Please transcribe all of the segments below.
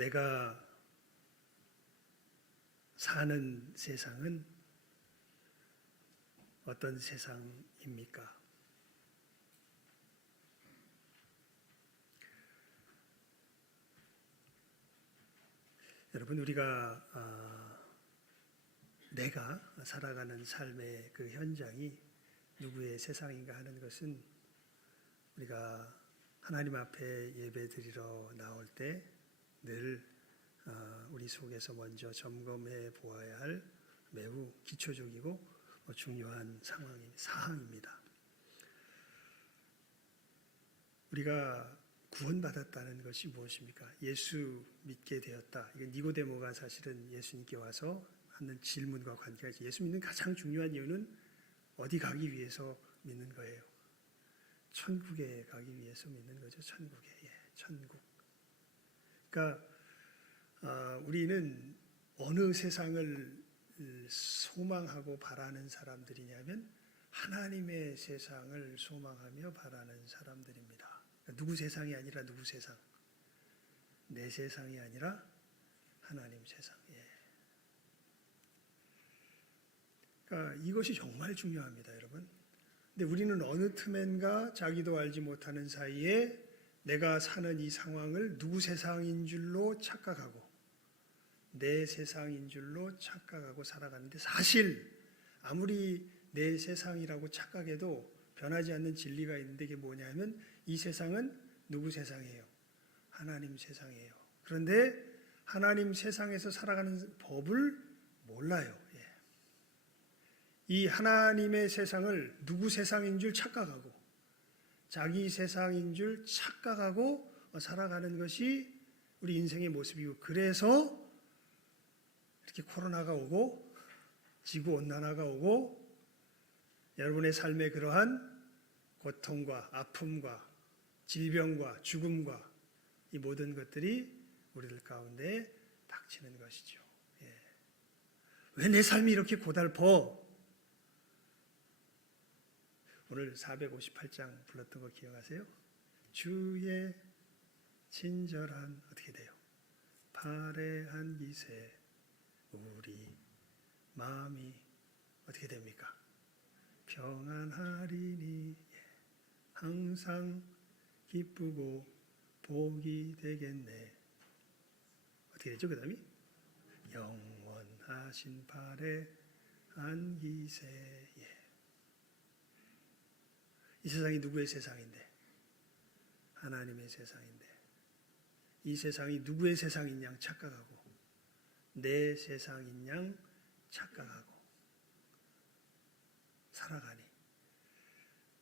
내가 사는 세상은 어떤 세상입니까? 여러분, 우리가 내가 살아가는 삶의 그 현장이 누구의 세상인가 하는 것은 우리가 하나님 앞에 예배드리러 나올 때 늘 우리 속에서 먼저 점검해 보아야 할 매우 기초적이고 중요한 사항입니다. 우리가 구원받았다는 것이 무엇입니까? 예수 믿게 되었다. 이건 니고데모가 사실은 예수님께 와서 하는 질문과 관계가 있죠. 예수 믿는 가장 중요한 이유는 어디 가기 위해서 믿는 거예요. 천국에 가기 위해서 믿는 거죠. 천국에. 천국. 그러니까 우리는 어느 세상을 소망하고 바라는 사람들이냐면 하나님의 세상을 소망하며 바라는 사람들입니다. 그러니까 누구 세상이 아니라 누구 세상. 내 세상이 아니라 하나님 세상. 그러니까 이것이 정말 중요합니다, 여러분. 근데 우리는 어느 틈엔가 자기도 알지 못하는 사이에 내가 사는 이 상황을 누구 세상인 줄로 착각하고 내 세상인 줄로 착각하고 살아가는데, 사실 아무리 내 세상이라고 착각해도 변하지 않는 진리가 있는데, 이게 뭐냐면 이 세상은 누구 세상이에요? 하나님 세상이에요. 그런데 하나님 세상에서 살아가는 법을 몰라요. 이 하나님의 세상을 누구 세상인 줄 착각하고 자기 세상인 줄 착각하고 살아가는 것이 우리 인생의 모습이고, 그래서 이렇게 코로나가 오고 지구온난화가 오고 여러분의 삶에 그러한 고통과 아픔과 질병과 죽음과 이 모든 것들이 우리들 가운데 닥치는 것이죠. 왜 내 삶이 이렇게 고달퍼? 오늘 458장 불렀던 거 기억하세요? 주의 친절한 어떻게 돼요? 발에한 기세 우리 마음이 어떻게 됩니까? 평안하리니 항상 기쁘고 복이 되겠네. 어떻게 되죠? 그 다음이 영원하신 발에한 기세. 이 세상이 누구의 세상인데? 하나님의 세상인데, 이 세상이 누구의 세상인 양 착각하고 내 세상인 양 착각하고 살아가니.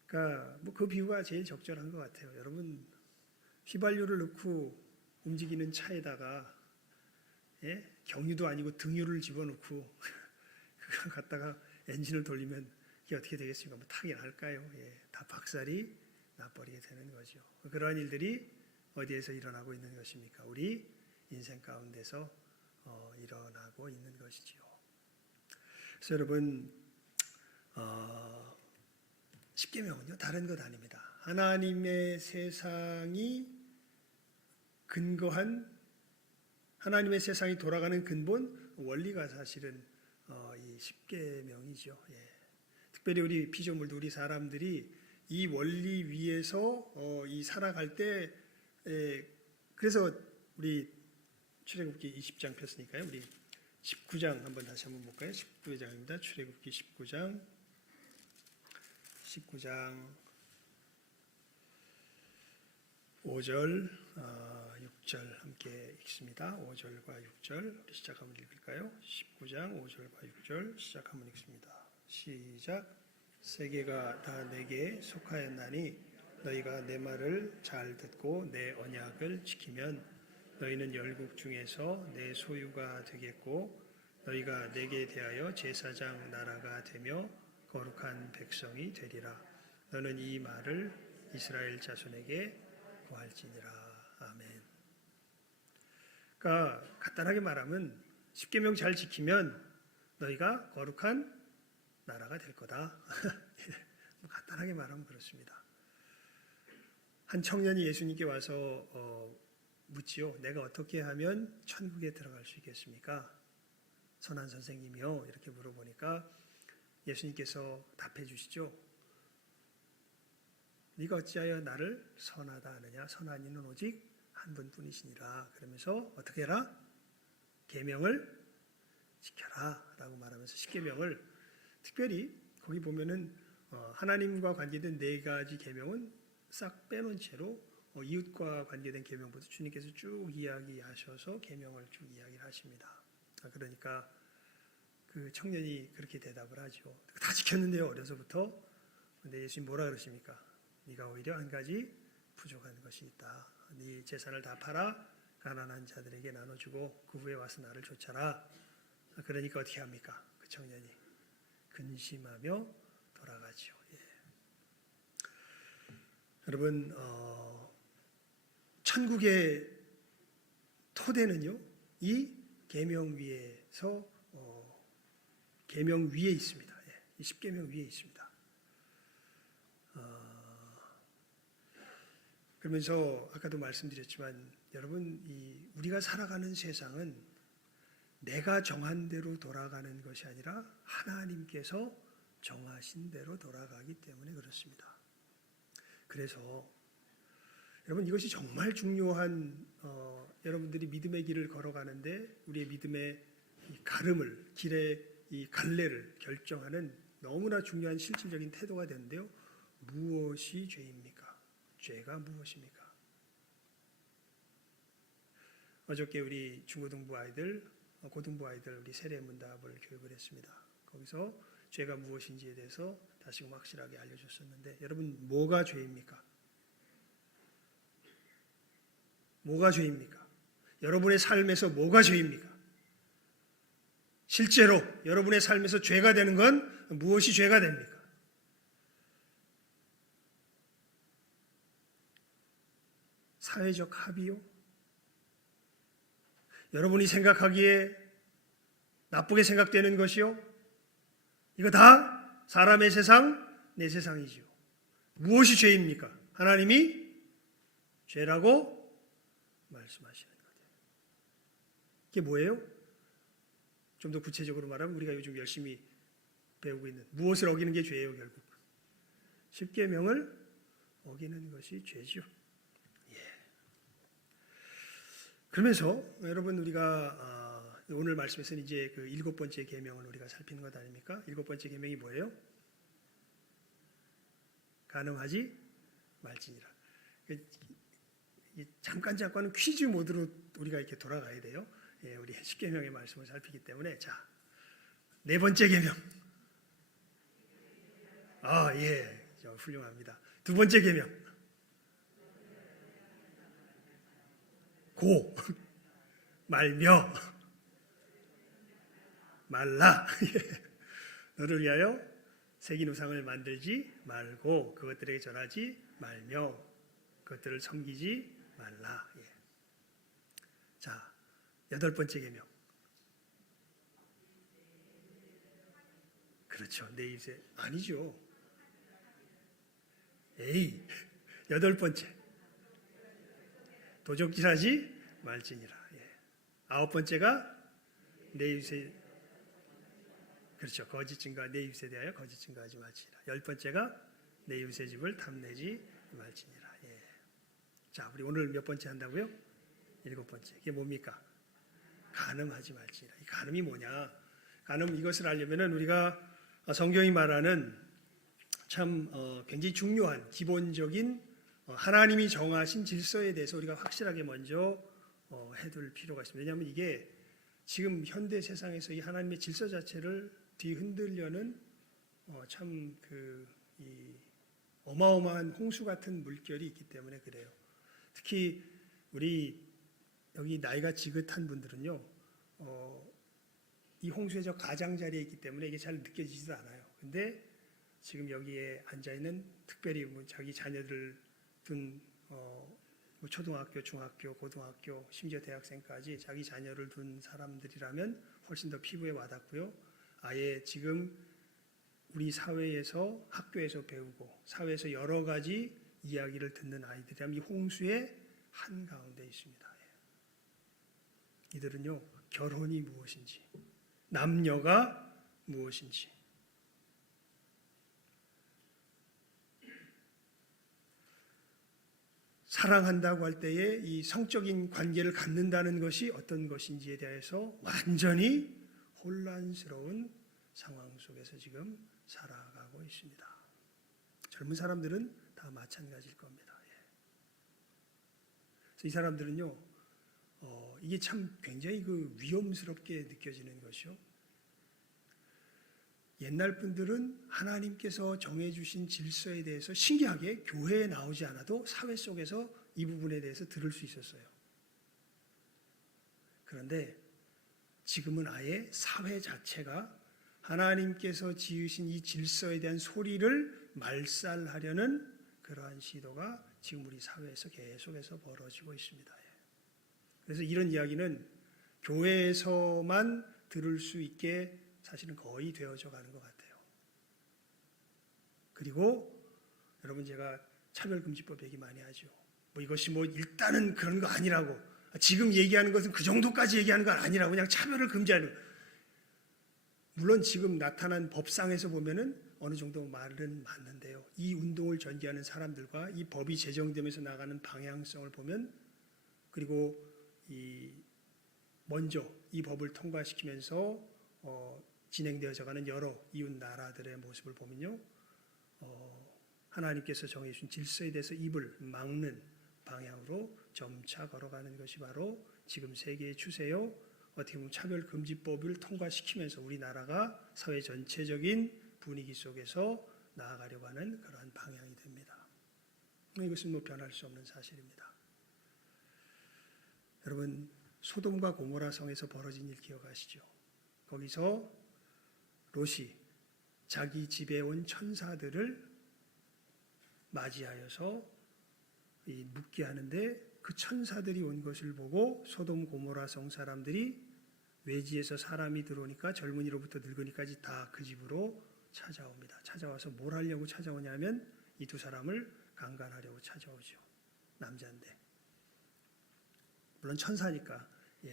그러니까 그 비유가 제일 적절한 것 같아요. 여러분, 휘발유를 넣고 움직이는 차에다가 경유도 아니고 등유를 집어넣고 그거 갖다가 엔진을 돌리면 이게 어떻게 되겠습니까? 뭐 타긴 할까요? 다 박살이 나버리게 되는 거죠. 그러한 일들이 어디에서 일어나고 있는 것입니까? 우리 인생 가운데서 일어나고 있는 것이지요. 그래서 여러분, 십계명은요 다른 것 아닙니다. 하나님의 세상이 근거한, 하나님의 세상이 돌아가는 근본 원리가 사실은 이 십계명이죠. 특별히 우리 피조물도, 우리 사람들이 이 원리 위에서 이 살아갈 때, 그래서 우리 출애굽기 20장 폈으니까요. 우리 19장 다시 한번 볼까요? 19장입니다. 출애굽기 19장 5절, 6절 함께 읽습니다. 5절과 6절 우리 시작 한번 읽을까요? 19장 5절과 6절 시작 한번 읽습니다. 시작. 세계가 다 내게 속하였나니 너희가 내 말을 잘 듣고 내 언약을 지키면 너희는 열국 중에서 내 소유가 되겠고 너희가 내게 대하여 제사장 나라가 되며 거룩한 백성이 되리라. 너는 이 말을 이스라엘 자손에게 구할지니라. 아멘. 그러니까 간단하게 말하면 십계명 잘 지키면 너희가 거룩한 나라가 될 거다. 간단하게 말하면 그렇습니다. 한 청년이 예수님께 와서 묻지요. 내가 어떻게 하면 천국에 들어갈 수 있겠습니까? 선한 선생님이요. 이렇게 물어보니까 예수님께서 답해 주시죠. 네가 어찌하여 나를 선하다 하느냐? 선한 이는 오직 한 분뿐이시니라. 그러면서 어떻게 해라? 계명을 지켜라 라고 말하면서 십계명을 특별히 거기 보면은 하나님과 관계된 4가지 계명은 싹 빼놓은 채로 이웃과 관계된 계명부터 주님께서 쭉 이야기하셔서 계명을 쭉 이야기를 하십니다. 그러니까 그 청년이 그렇게 대답을 하죠. 다 지켰는데요, 어려서부터. 근데 예수님 뭐라 그러십니까? 네가 오히려 한 가지 부족한 것이 있다. 네 재산을 다 팔아 가난한 자들에게 나눠주고 그 후에 와서 나를 좇아라. 그러니까 어떻게 합니까? 그 청년이 근심하며 돌아가죠. 예. 여러분, 천국의 토대는요, 이 계명 위에서 계명 위에 있습니다. 예. 이 십계명 위에 있습니다. 그러면서 아까도 말씀드렸지만 여러분, 우리가 살아가는 세상은 내가 정한 대로 돌아가는 것이 아니라 하나님께서 정하신 대로 돌아가기 때문에 그렇습니다. 그래서 여러분, 이것이 정말 중요한 여러분들이 믿음의 길을 걸어가는데 우리의 믿음의 가름을, 길의 이 갈래를 결정하는 너무나 중요한 실질적인 태도가 되는데요. 무엇이 죄입니까? 죄가 무엇입니까? 어저께 우리 중고등부 아이들, 고등부 아이들 우리 세례문답을 교육을 했습니다. 거기서 죄가 무엇인지에 대해서 다시금 확실하게 알려줬었는데 여러분, 뭐가 죄입니까? 뭐가 죄입니까? 여러분의 삶에서 뭐가 죄입니까? 실제로 여러분의 삶에서 죄가 되는 건 무엇이 죄가 됩니까? 사회적 합의요? 여러분이 생각하기에 나쁘게 생각되는 것이요? 이거 다 사람의 세상, 내 세상이지요. 무엇이 죄입니까? 하나님이 죄라고 말씀하시는 거예요. 이게 뭐예요? 좀 더 구체적으로 말하면 우리가 요즘 열심히 배우고 있는 무엇을 어기는 게 죄예요, 결국. 십계명을 어기는 것이 죄죠. 그러면서 여러분, 우리가 오늘 말씀에서는 이제 그 7번째 계명을 우리가 살피는 것 아닙니까? 7번째 계명이 뭐예요? 간음하지 말지니라. 잠깐은 퀴즈 모드로 우리가 이렇게 돌아가야 돼요. 예, 우리 십계명의 말씀을 살피기 때문에. 자, 4번째 계명. 예, 훌륭합니다. 2번째 계명. 고, 말며, 말라. 너를 위하여 새긴 우상을 만들지 말고 그것들에게 절하지 말며 그것들을 섬기지 말라. 예. 자, 8번째 계명. 그렇죠. 내 입새 아니죠. 8번째. 도적질하지 말지니라. 예. 9번째가 내 입새, 그렇죠. 거짓 증거, 내 입새 대하여 거짓 증거하지 말지니라. 10번째가 내 이웃의 집을 탐내지 말지니라. 예. 자, 우리 오늘 몇 번째 한다고요? 7번째. 이게 뭡니까? 간음하지 말지니라. 이 간음이 뭐냐? 간음, 이것을 알려면은 우리가 성경이 말하는 참 굉장히 중요한 기본적인 하나님이 정하신 질서에 대해서 우리가 확실하게 먼저 해둘 필요가 있습니다. 왜냐하면 이게 지금 현대 세상에서 이 하나님의 질서 자체를 뒤흔들려는 참 이 어마어마한 홍수 같은 물결이 있기 때문에 그래요. 특히 우리 여기 나이가 지긋한 분들은요, 이 홍수의 저 가장자리에 있기 때문에 이게 잘 느껴지지도 않아요. 근데 지금 여기에 앉아 있는 특별히 자기 자녀들 둔 초등학교, 중학교, 고등학교, 심지어 대학생까지 자기 자녀를 둔 사람들이라면 훨씬 더 피부에 와닿고요. 아예 지금 우리 사회에서, 학교에서 배우고 사회에서 여러 가지 이야기를 듣는 아이들이라면 이 홍수의 한가운데 있습니다. 이들은요, 결혼이 무엇인지, 남녀가 무엇인지, 사랑한다고 할 때에 이 성적인 관계를 갖는다는 것이 어떤 것인지에 대해서 완전히 혼란스러운 상황 속에서 지금 살아가고 있습니다. 젊은 사람들은 다 마찬가지일 겁니다. 그래서 이 사람들은요, 이게 참 굉장히 위험스럽게 느껴지는 것이요. 옛날 분들은 하나님께서 정해주신 질서에 대해서 신기하게 교회에 나오지 않아도 사회 속에서 이 부분에 대해서 들을 수 있었어요. 그런데 지금은 아예 사회 자체가 하나님께서 지으신 이 질서에 대한 소리를 말살하려는 그러한 시도가 지금 우리 사회에서 계속해서 벌어지고 있습니다. 그래서 이런 이야기는 교회에서만 들을 수 있게 사실은 거의 되어져 가는 것 같아요. 그리고 여러분, 제가 차별금지법 얘기 많이 하죠. 이것이 일단은 그런 거 아니라고, 지금 얘기하는 것은 그 정도까지 얘기하는 건 아니라고, 그냥 차별을 금지하는. 물론 지금 나타난 법상에서 보면은 어느 정도 말은 맞는데요. 이 운동을 전개하는 사람들과 이 법이 제정되면서 나가는 방향성을 보면, 그리고 먼저 이 법을 통과시키면서 진행되어져가는 여러 이웃 나라들의 모습을 보면요, 하나님께서 정해주신 질서에 대해서 입을 막는 방향으로 점차 걸어가는 것이 바로 지금 세계의 추세요. 어떻게 보면 차별금지법을 통과시키면서 우리나라가 사회 전체적인 분위기 속에서 나아가려고 하는 그러한 방향이 됩니다. 이것은 변할 수 없는 사실입니다. 여러분, 소돔과 고모라 성에서 벌어진 일 기억하시죠? 거기서 롯이 자기 집에 온 천사들을 맞이하여서 묵게 하는데, 그 천사들이 온 것을 보고 소돔 고모라 성 사람들이 외지에서 사람이 들어오니까 젊은이로부터 늙은이까지 다 그 집으로 찾아옵니다. 찾아와서 뭘 하려고 찾아오냐면 이 두 사람을 강간하려고 찾아오죠. 남자인데, 물론 천사니까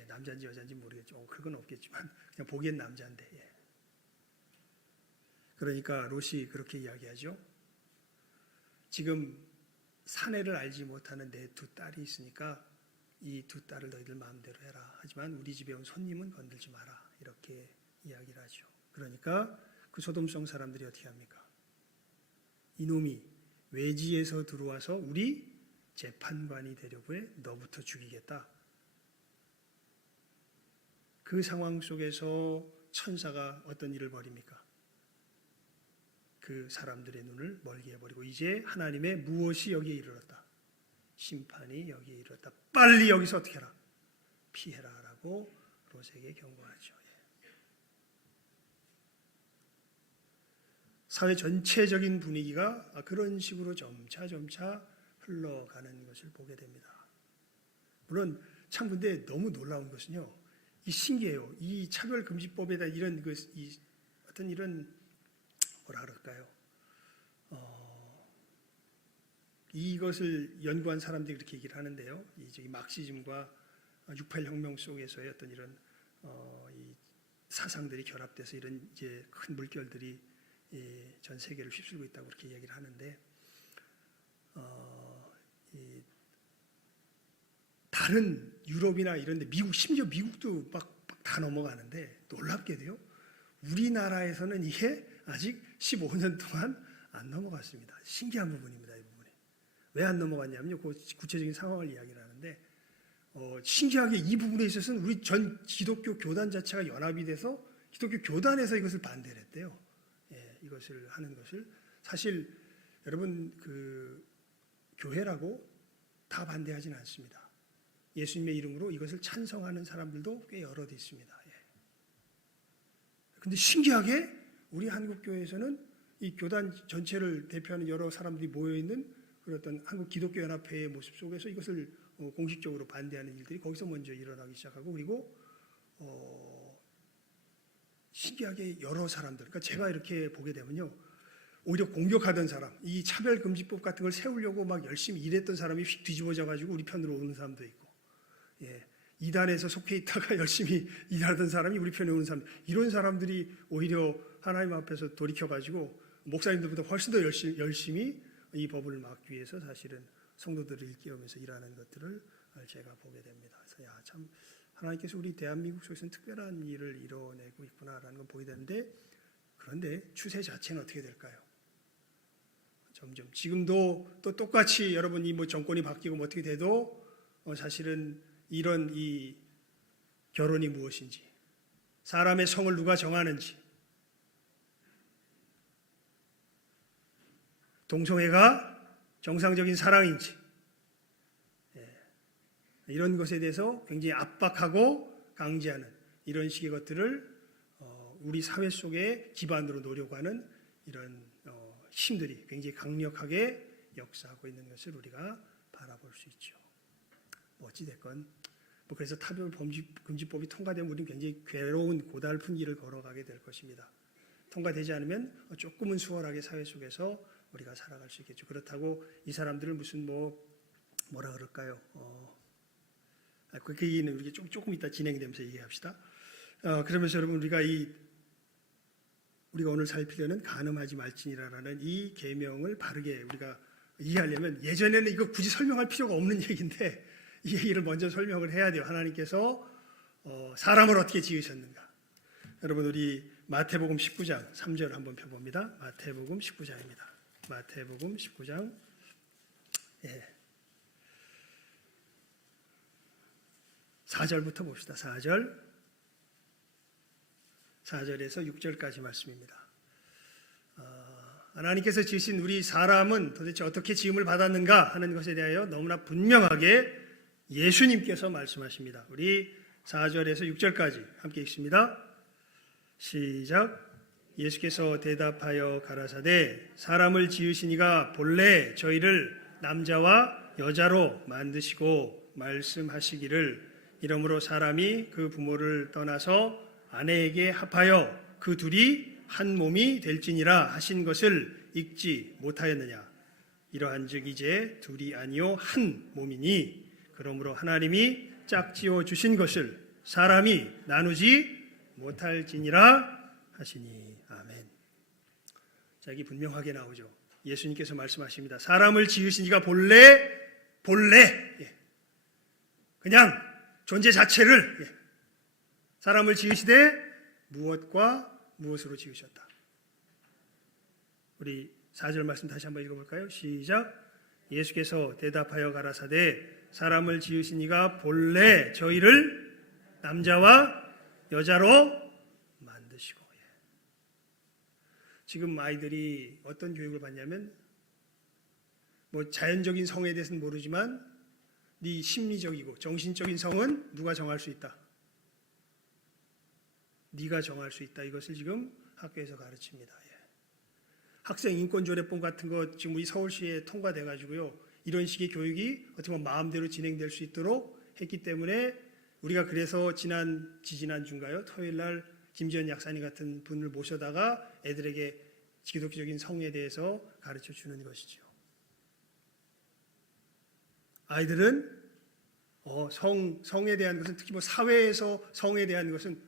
남자인지 여자인지 모르겠죠. 그건 없겠지만 그냥 보기엔 남자인데. 그러니까 롯이 그렇게 이야기하죠. 지금 사내를 알지 못하는 내 두 딸이 있으니까 이 두 딸을 너희들 마음대로 해라. 하지만 우리 집에 온 손님은 건들지 마라. 이렇게 이야기를 하죠. 그러니까 그 소돔성 사람들이 어떻게 합니까? 이놈이 외지에서 들어와서 우리 재판관이 되려고 해. 너부터 죽이겠다. 그 상황 속에서 천사가 어떤 일을 벌입니까? 그 사람들의 눈을 멀게 해버리고, 이제 하나님의 무엇이 여기에 이르렀다. 심판이 여기에 이르렀다. 빨리 여기서 어떻게 해라. 피해라 라고 롯에게 경고하죠. 사회 전체적인 분위기가 그런 식으로 점차 흘러가는 것을 보게 됩니다. 물론 참 근데 너무 놀라운 것은요, 이 신기해요. 이 차별금지법에 대한 이런 어떤 이런 뭐라 그럴까요? 이것을 연구한 사람들이 그렇게 얘기를 하는데요. 이 마크시즘과 68 혁명 속에서의 어떤 이런 이 사상들이 결합돼서 이런 이제 큰 물결들이 전 세계를 휩쓸고 있다고 그렇게 얘기를 하는데, 다른 유럽이나 이런데 심지어 미국도 막 다 넘어가는데, 놀랍게도요, 우리나라에서는 이게 아직 15년 동안 안 넘어갔습니다. 신기한 부분입니다. 이 부분이 왜 안 넘어갔냐면요, 그 구체적인 상황을 이야기를 하는데, 신기하게 이 부분에 있어서는 우리 전 기독교 교단 자체가 연합이 돼서 기독교 교단에서 이것을 반대를 했대요. 이것을 하는 것을. 사실 여러분, 교회라고 다 반대하지는 않습니다. 예수님의 이름으로 이것을 찬성하는 사람들도 꽤 여럿 있습니다. 그런데 신기하게 우리 한국교회에서는 이 교단 전체를 대표하는 여러 사람들이 모여있는 그런 어떤 한국 기독교 연합회의 모습 속에서 이것을 공식적으로 반대하는 일들이 거기서 먼저 일어나기 시작하고, 그리고 신기하게 여러 사람들, 그러니까 제가 이렇게 보게 되면요, 오히려 공격하던 사람, 이 차별금지법 같은 걸 세우려고 막 열심히 일했던 사람이 휙 뒤집어져 가지고 우리 편으로 오는 사람도 있고, 이단에서 속해 있다가 열심히 일하던 사람이 우리 편에 오는 사람, 이런 사람들이 오히려 하나님 앞에서 돌이켜가지고 목사님들보다 훨씬 더 열심히 이 법을 막기 위해서 사실은 성도들을 일깨우면서 일하는 것들을 제가 보게 됩니다. 그래서 참 하나님께서 우리 대한민국 속에서는 특별한 일을 이뤄내고 있구나라는 걸 보게 되는데, 그런데 추세 자체는 어떻게 될까요? 점점 지금도 또 똑같이 여러분이 뭐 정권이 바뀌고 뭐 어떻게 돼도 사실은 이런 이 결혼이 무엇인지, 사람의 성을 누가 정하는지, 동성애가 정상적인 사랑인지, 이런 것에 대해서 굉장히 압박하고 강제하는 이런 식의 것들을 우리 사회 속에 기반으로 놓으려고 하는 이런 힘들이 굉장히 강력하게 역사하고 있는 것을 우리가 바라볼 수 있죠. 어찌됐건 그래서 타법금지법이 통과되면 우리는 굉장히 괴로운 고달픈 길을 걸어가게 될 것입니다. 통과되지 않으면 조금은 수월하게 사회 속에서 우리가 살아갈 수 있겠죠. 그렇다고 이 사람들을 무슨 뭐라 그럴까요? 그 얘기는 우리가 조금 이따 진행되면서 얘기합시다. 그러면서 여러분 우리가 오늘 살피려는 간음하지 말지니라라는 이 계명을 바르게 우리가 이해하려면, 예전에는 이거 굳이 설명할 필요가 없는 얘기인데 이 얘기를 먼저 설명을 해야 돼요. 하나님께서 사람을 어떻게 지으셨는가. 여러분 우리 마태복음 19장 3절 한번 펴봅니다. 마태복음 19장입니다. 마태복음 19장 4절부터 봅시다. 4절에서 6절까지 말씀입니다. 하나님께서 지으신 우리 사람은 도대체 어떻게 지음을 받았는가 하는 것에 대하여 너무나 분명하게 예수님께서 말씀하십니다. 우리 4절에서 6절까지 함께 읽습니다. 시작. 예수께서 대답하여 가라사대 사람을 지으시니가 본래 저희를 남자와 여자로 만드시고 말씀하시기를 이러므로 사람이 그 부모를 떠나서 아내에게 합하여 그 둘이 한 몸이 될지니라 하신 것을 읽지 못하였느냐. 이러한즉 이제 둘이 아니요 한 몸이니 그러므로 하나님이 짝지어 주신 것을 사람이 나누지 못할지니라 하시니. 아멘. 자, 여기 분명하게 나오죠. 예수님께서 말씀하십니다. 사람을 지으신 이가 본래 그냥 존재 자체를 사람을 지으시되 무엇과 무엇으로 지으셨다. 우리 4절 말씀 다시 한번 읽어볼까요? 시작. 예수께서 대답하여 가라사대 사람을 지으신 이가 본래 저희를 남자와 여자로 만드시고. 지금 아이들이 어떤 교육을 받냐면 자연적인 성에 대해서는 모르지만 네 심리적이고 정신적인 성은 누가 정할 수 있다. 네가 정할 수 있다. 이것을 지금 학교에서 가르칩니다. 학생 인권조례법 같은 거 지금 우리 서울시에 통과돼 가지고요. 이런 식의 교육이 어떻게 보면 마음대로 진행될 수 있도록 했기 때문에 우리가 그래서 지지난주인가요? 토요일 날 김지연 약사님 같은 분을 모셔다가 애들에게 기독교적인 성에 대해서 가르쳐 주는 것이죠. 아이들은 성에 대한 것은 특히 사회에서 성에 대한 것은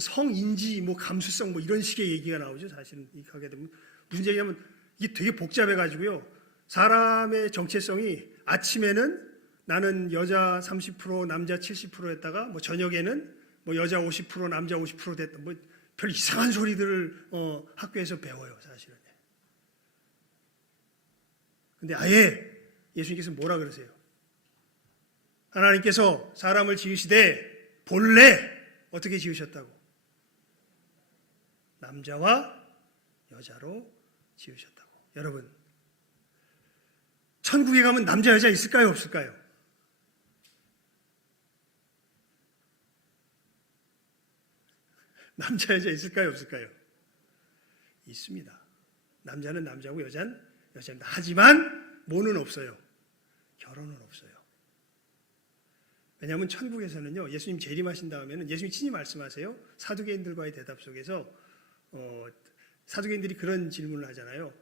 성인지 감수성 이런 식의 얘기가 나오죠. 사실은 이렇게 하게 되면 무슨 얘기냐면 이게 되게 복잡해 가지고요. 사람의 정체성이 아침에는 나는 여자 30% 남자 70% 했다가 저녁에는 여자 50% 남자 50% 됐다. 별 이상한 소리들을 학교에서 배워요, 사실은. 근데 아예 예수님께서 뭐라 그러세요? 하나님께서 사람을 지으시되 본래 어떻게 지으셨다고? 남자와 여자로 지으셨다고. 여러분, 천국에 가면 남자 여자 있을까요, 없을까요? 남자 여자 있을까요, 없을까요? 있습니다. 남자는 남자고 여자는 여자입니다. 하지만 뭐는 없어요? 결혼은 없어요. 왜냐하면 천국에서는요, 예수님 재림하신 다음에는 예수님 친히 말씀하세요. 사두개인들과의 대답 속에서 사두개인들이 그런 질문을 하잖아요.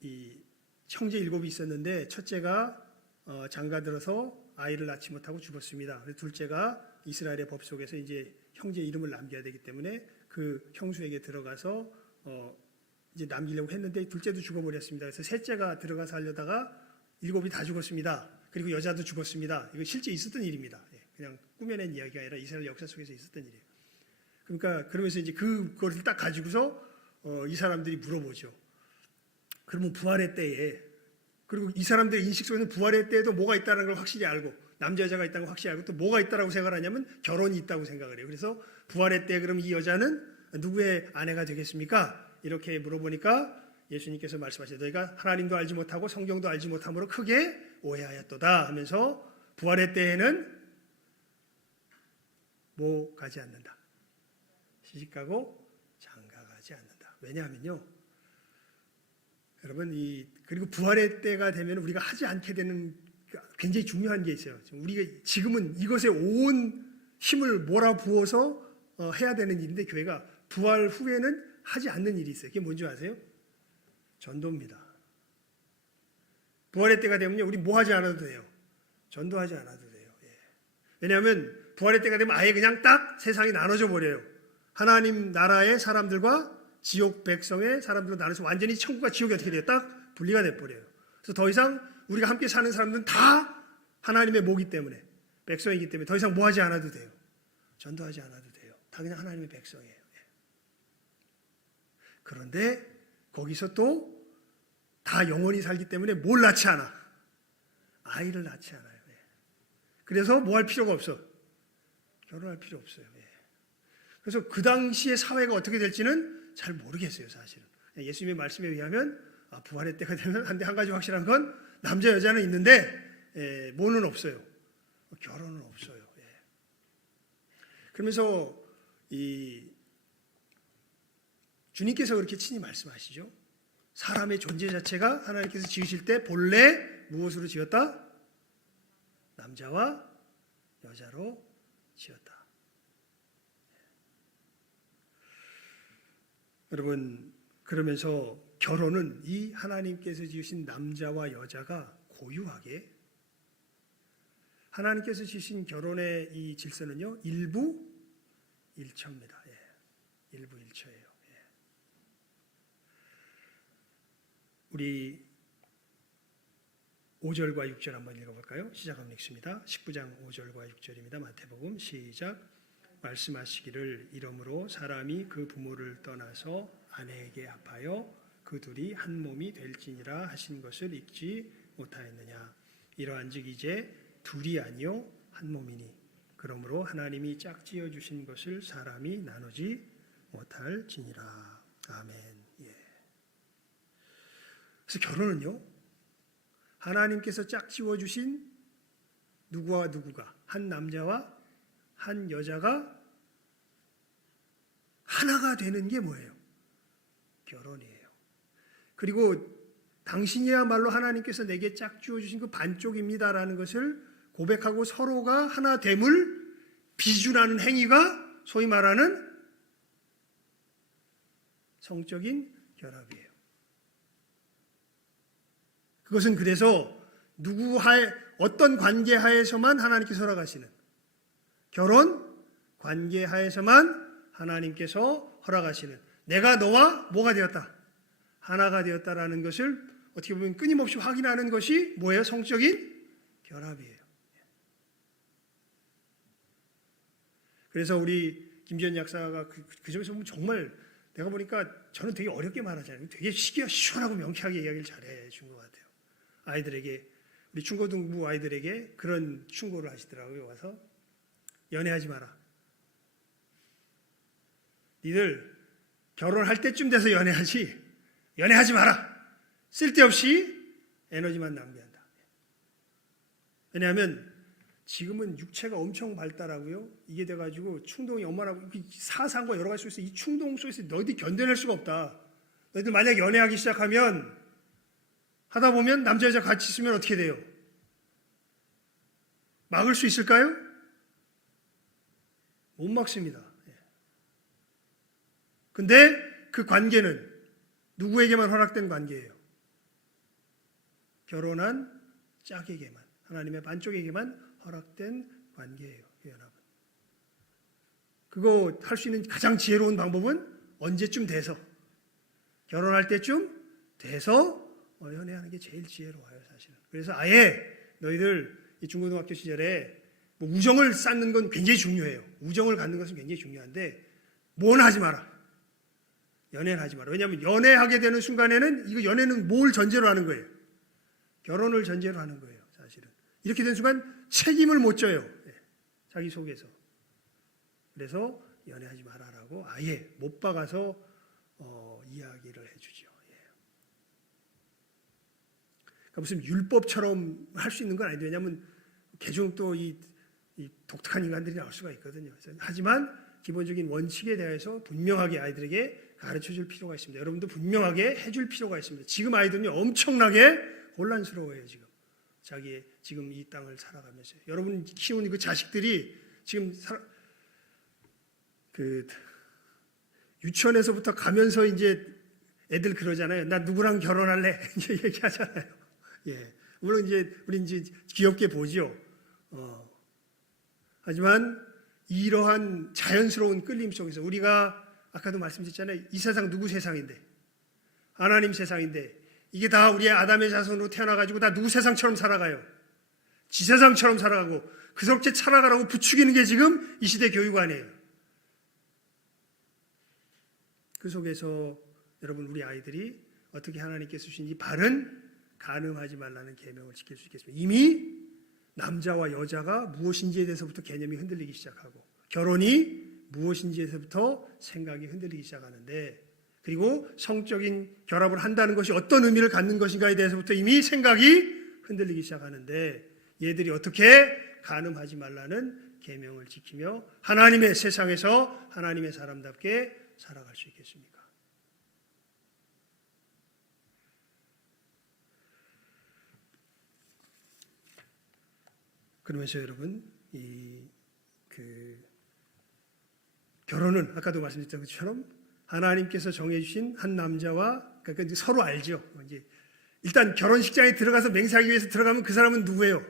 이 형제 7이 있었는데 첫째가 장가들어서 아이를 낳지 못하고 죽었습니다. 그래서 둘째가 이스라엘의 법 속에서 이제 형제 이름을 남겨야 되기 때문에 그 형수에게 들어가서 이제 남기려고 했는데 둘째도 죽어버렸습니다. 그래서 셋째가 들어가서 하려다가 7이 다 죽었습니다. 그리고 여자도 죽었습니다. 이거 실제 있었던 일입니다. 그냥 꾸며낸 이야기가 아니라 이스라엘 역사 속에서 있었던 일이에요. 그러니까 그러면서 이제 그것을 딱 가지고서 이 사람들이 물어보죠. 그러면 부활의 때에, 그리고 이 사람들의 인식 속에는 부활의 때에도 뭐가 있다는 걸 확실히 알고, 남자 여자가 있다는 걸 확실히 알고, 또 뭐가 있다라고 생각을 하냐면 결혼이 있다고 생각을 해요. 그래서 부활의 때 그럼 이 여자는 누구의 아내가 되겠습니까? 이렇게 물어보니까 예수님께서 말씀하시죠. 너희가 하나님도 알지 못하고 성경도 알지 못함으로 크게 오해하였도다 하면서 부활의 때에는 뭐 가지 않는다. 시집가고 장가가지 않는다. 왜냐하면요, 여러분, 그리고 부활의 때가 되면 우리가 하지 않게 되는 굉장히 중요한 게 있어요. 우리가 지금은 이것에 온 힘을 몰아부어서 해야 되는 일인데, 교회가 부활 후에는 하지 않는 일이 있어요. 그게 뭔지 아세요? 전도입니다. 부활의 때가 되면요, 우리 뭐 하지 않아도 돼요. 전도하지 않아도 돼요. 왜냐하면 부활의 때가 되면 아예 그냥 딱 세상이 나눠져 버려요. 하나님 나라의 사람들과 지옥 백성의 사람들로 나눠서 완전히 천국과 지옥이 어떻게 돼요? 딱 분리가 돼버려요. 그래서 더 이상 우리가 함께 사는 사람들은 다 하나님의 모기 때문에, 백성이기 때문에 더 이상 뭐 하지 않아도 돼요. 전도하지 않아도 돼요. 다 그냥 하나님의 백성이에요. 그런데 거기서 또 다 영원히 살기 때문에 뭘 낳지 않아? 아이를 낳지 않아요. 그래서 뭐 할 필요가 없어? 결혼할 필요 없어요. 그래서 그 당시의 사회가 어떻게 될지는 잘 모르겠어요, 사실은. 예수님의 말씀에 의하면 부활의 때가 되면 한 가지 확실한 건 남자 여자는 있는데 뭐는 없어요. 결혼은 없어요. 그러면서 주님께서 그렇게 친히 말씀하시죠. 사람의 존재 자체가 하나님께서 지으실 때 본래 무엇으로 지었다? 남자와 여자로 지었다. 여러분, 그러면서 결혼은 이 하나님께서 지으신 남자와 여자가 고유하게, 하나님께서 지으신 결혼의 이 질서는요, 일부일처입니다. 일부일처예요. 우리 5절과 6절 한번 읽어볼까요? 시작합니다. 읽습니다. 19장 5절과 6절입니다. 마태복음 시작. 말씀하시기를 이러므로 사람이 그 부모를 떠나서 아내에게 합하여 그 둘이 한 몸이 될지니라 하신 것을 읽지 못하였느냐. 이러한즉 이제 둘이 아니요 한 몸이니 그러므로 하나님이 짝지어 주신 것을 사람이 나누지 못할지니라. 아멘. 그래서 결혼은요, 하나님께서 짝지어 주신 누구와 누구가, 한 남자와 한 여자가 하나가 되는 게 뭐예요? 결혼이에요. 그리고 당신이야말로 하나님께서 내게 짝지어 주신 그 반쪽입니다라는 것을 고백하고 서로가 하나됨을 비준하는 행위가 소위 말하는 성적인 결합이에요. 그것은 그래서 어떤 관계 하에서만 하나님께서 허락하시는, 결혼 관계 하에서만 하나님께서 허락하시는, 내가 너와 뭐가 되었다? 하나가 되었다라는 것을 어떻게 보면 끊임없이 확인하는 것이 뭐예요? 성적인 결합이에요. 그래서 우리 김지연 약사가 그 점에서 보면 정말 내가 보니까 저는 되게 어렵게 말하잖아요. 되게 시원하고 명쾌하게 이야기를 잘해 준 것 같아요. 아이들에게, 우리 중고등부 아이들에게 그런 충고를 하시더라고요. 와서 연애하지 마라. 니들 결혼할 때쯤 돼서 연애하지, 연애하지 마라. 쓸데없이 에너지만 낭비한다. 왜냐하면 지금은 육체가 엄청 발달하고요, 이게 돼가지고 충동이 얼마나, 사상과 여러 가지 속에서 이 충동 속에서 너희들이 견뎌낼 수가 없다. 너희들 만약 연애하기 시작하면, 하다 보면 남자 여자 같이 있으면 어떻게 돼요? 막을 수 있을까요? 못 막습니다. 근데 그 관계는 누구에게만 허락된 관계예요? 결혼한 짝에게만 하나님의 반쪽에게만 허락된 관계예요. 연합은. 그거 할 수 있는 가장 지혜로운 방법은 언제쯤 돼서, 결혼할 때쯤 돼서 연애하는 게 제일 지혜로워요, 사실은. 그래서 아예 너희들 이 중고등학교 시절에 뭐 우정을 쌓는 건 굉장히 중요해요. 우정을 갖는 것은 굉장히 중요한데 뭐는 하지 마라. 연애는 하지 마라. 왜냐하면 연애하게 되는 순간에는 이거 연애는 뭘 전제로 하는 거예요? 결혼을 전제로 하는 거예요, 사실은. 이렇게 된 순간 책임을 못 져요. 자기 속에서. 그래서 연애하지 마라라고 아예 못 박아서 이야기를 해주죠. 그러니까 무슨 율법처럼 할 수 있는 건 아닌데, 왜냐하면 개종 또 이 독특한 인간들이 나올 수가 있거든요. 하지만 기본적인 원칙에 대해서 분명하게 아이들에게 가르쳐줄 필요가 있습니다. 여러분도 분명하게 해줄 필요가 있습니다. 지금 아이들은 엄청나게 혼란스러워요. 자기의 지금 이 땅을 살아가면서 여러분 키우는 그 자식들이 지금 그 유치원에서부터 가면서 이제 애들 그러잖아요. 나 누구랑 결혼할래? 이제 얘기하잖아요. 예, 물론 이제 우리 이제 귀엽게 보죠. 하지만 이러한 자연스러운 끌림 속에서 우리가 아까도 말씀드렸잖아요. 이 세상 누구 세상인데? 하나님 세상인데 이게 다 우리의 아담의 자손으로 태어나가지고 다 누구 세상처럼 살아가요. 지 세상처럼 살아가고 그렇게 살아가라고 부추기는 게 지금 이 시대 교육안이에요. 그 속에서 여러분 우리 아이들이 어떻게 하나님께서 주신 이 바른 간음하지 말라는 계명을 지킬 수 있겠습니까? 이미 남자와 여자가 무엇인지에 대해서부터 개념이 흔들리기 시작하고 결혼이 무엇인지에서부터 생각이 흔들리기 시작하는데, 그리고 성적인 결합을 한다는 것이 어떤 의미를 갖는 것인가에 대해서부터 이미 생각이 흔들리기 시작하는데 얘들이 어떻게 간음하지 말라는 계명을 지키며 하나님의 세상에서 하나님의 사람답게 살아갈 수 있겠습니까? 그러면서 여러분 결혼은 아까도 말씀드렸던 것처럼 하나님께서 정해주신 한 남자와 그러니까 서로 알죠. 이제 일단 결혼식장에 들어가서 맹세하기 위해서 들어가면 그 사람은 누구예요?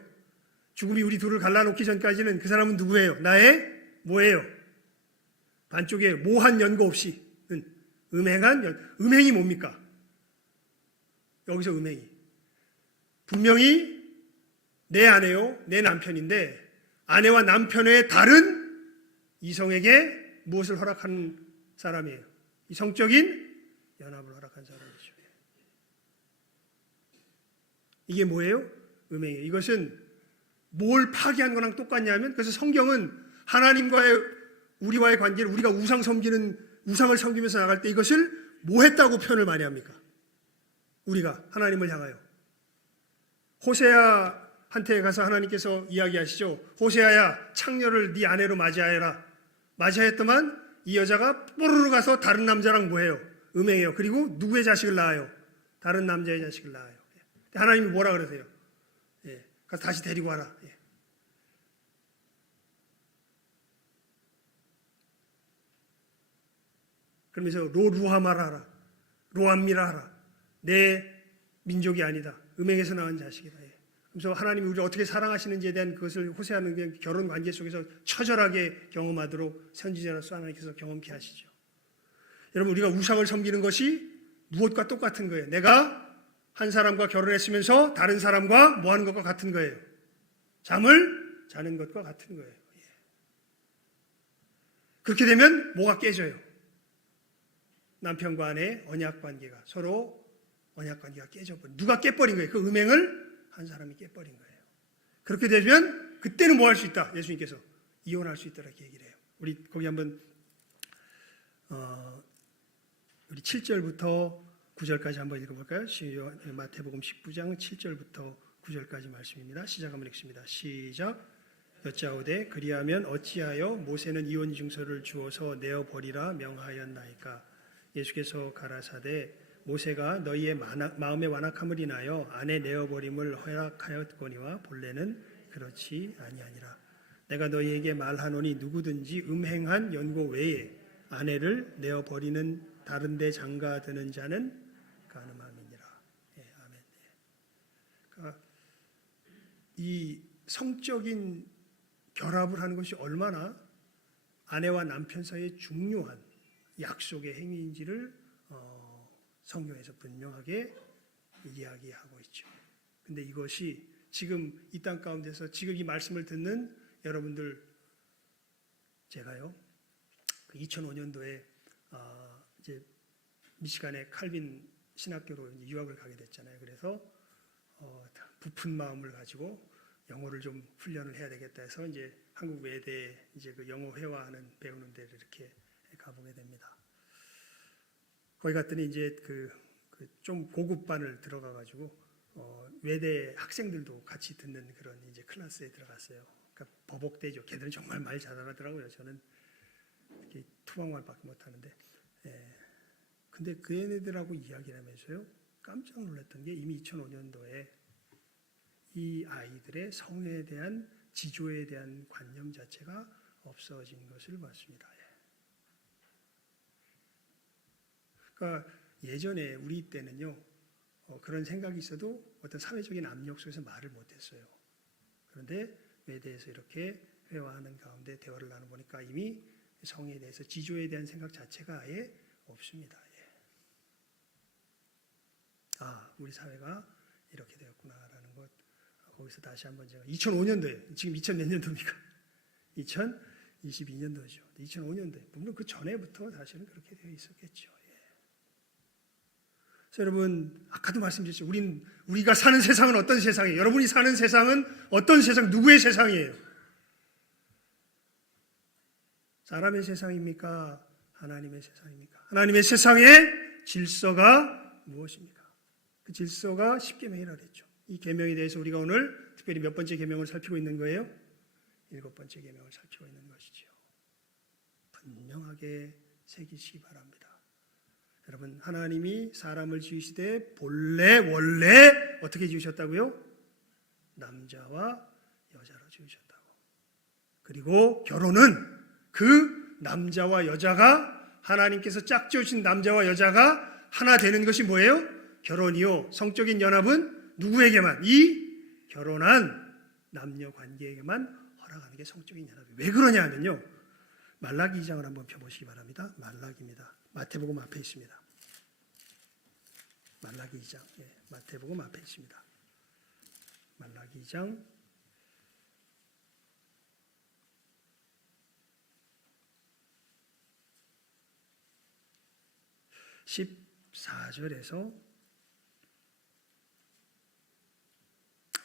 죽음이 우리 둘을 갈라놓기 전까지는 그 사람은 누구예요? 나의 뭐예요? 반쪽에 모한 연고 없이 음행이 뭡니까? 여기서 음행이 분명히 내 아내요, 내 남편인데 아내와 남편의 다른 이성에게 무엇을 허락한 사람이에요? 이 성적인 연합을 허락한 사람이죠. 이게 뭐예요? 음행이에요. 이것은 뭘 파괴한 거랑 똑같냐면, 그래서 성경은 하나님과의 우리와의 관계를 우리가 우상을 섬기면서 나갈 때 이것을 뭐 했다고 표현을 많이 합니까? 우리가 하나님을 향하여 호세아한테 가서 하나님께서 이야기하시죠. 호세아야, 창녀를 네 아내로 맞이하여라. 맞이하였더만 이 여자가 뽀르르 가서 다른 남자랑 뭐해요? 음행해요. 그리고 누구의 자식을 낳아요? 다른 남자의 자식을 낳아요. 하나님이 뭐라 그러세요? 가서 다시 데리고 와라. 그러면서 로루하마라 하라. 로암미라 하라. 내 민족이 아니다. 음행에서 낳은 자식이다. 그래서 하나님이 우리를 어떻게 사랑하시는지에 대한 그것을 호세아는 결혼 관계 속에서 처절하게 경험하도록 선지자로서 하나님께서 경험케 하시죠. 여러분, 우리가 우상을 섬기는 것이 무엇과 똑같은 거예요. 내가 한 사람과 결혼했으면서 다른 사람과 뭐 하는 것과 같은 거예요. 잠을 자는 것과 같은 거예요. 그렇게 되면 뭐가 깨져요? 남편과 아내의 언약 관계가, 서로 언약 관계가 깨져버린, 누가 깨버린 거예요? 그 음행을 한 사람이 깨버린 거예요. 그렇게 되면 그때는 뭐 할 수 있다? 예수님께서 이혼할 수 있다라고 얘기를 해요. 우리 거기 한번 우리 7절부터 9절까지 한번 읽어볼까요? 마태복음 19장 7절부터 9절까지 말씀입니다. 시작 한번 읽습니다. 시작. 여짜오되 그리하면 어찌하여 모세는 이혼 증서를 주어서 내어버리라 명하였나이까? 예수께서 가라사대 모세가 너희의 마음의 완악함을 인하여 아내 내어버림을 허락하였거니와 본래는 그렇지 아니하니라. 내가 너희에게 말하노니 누구든지 음행한 연고 외에 아내를 내어버리는 다른 데 장가드는 자는 간음함이니라. 아멘. 그러니까 이 성적인 결합을 하는 것이 얼마나 아내와 남편 사이에 중요한 약속의 행위인지를 성경에서 분명하게 이야기하고 있죠. 근데 이것이 지금 이 땅 가운데서 지금 이 말씀을 듣는 여러분들, 제가요 2005년도에 이제 미시간의 칼빈 신학교로 이제 유학을 가게 됐잖아요. 그래서 부푼 마음을 가지고 영어를 좀 훈련을 해야 되겠다 해서 이제 한국 외대 이제 그 영어 회화하는 배우는 데를 이렇게 가보게 됩니다. 거기 갔더니 이제 그 좀 고급반을 들어가 가지고 외대 학생들도 같이 듣는 그런 이제 클래스에 들어갔어요. 그러니까 버벅대죠. 걔들은 정말 말 잘하더라고요. 저는 투방말밖에 못하는데. 근데 그 애들하고 이야기를 하면서요, 깜짝 놀랐던 게 이미 2005년도에 이 아이들의 성에 대한 지조에 대한 관념 자체가 없어진 것을 봤습니다. 그러니까 예전에 우리 때는요, 그런 생각이 있어도 어떤 사회적인 압력 속에서 말을 못했어요. 그런데 외대에서 이렇게 회화하는 가운데 대화를 나눠보니까 이미 성에 대해서 지조에 대한 생각 자체가 아예 없습니다. 우리 사회가 이렇게 되었구나라는 것, 거기서 다시 한번 제가 2005년도에, 지금 2000 몇 년도입니까? 2022년도죠. 2005년도에, 물론 그 전에부터 사실은 그렇게 되어 있었겠죠. 그래서 여러분, 아까도 말씀드렸죠. 우리가 사는 세상은 어떤 세상이에요? 여러분이 사는 세상은 어떤 세상, 누구의 세상이에요? 사람의 세상입니까? 하나님의 세상입니까? 하나님의 세상의 질서가 무엇입니까? 그 질서가 10계명이라고 했죠. 이 계명에 대해서 우리가 오늘 특별히 몇 번째 계명을 살피고 있는 거예요? 7번째 계명을 살피고 있는 것이죠. 분명하게 새기시기 바랍니다. 여러분, 하나님이 사람을 지으시되 원래 어떻게 지으셨다고요? 남자와 여자로 지으셨다고. 그리고 결혼은 그 남자와 여자가, 하나님께서 짝지어주신 남자와 여자가 하나 되는 것이 뭐예요? 결혼이요. 성적인 연합은 누구에게만? 이 결혼한 남녀 관계에게만 허락하는 게 성적인 연합이에요. 왜 그러냐 하면요, 말라기 2장을 한번 펴보시기 바랍니다. 말라기입니다. 마태복음 앞에 있습니다. 말라기 2장, 마태복음 앞에 있습니다. 말라기 2장 14절에서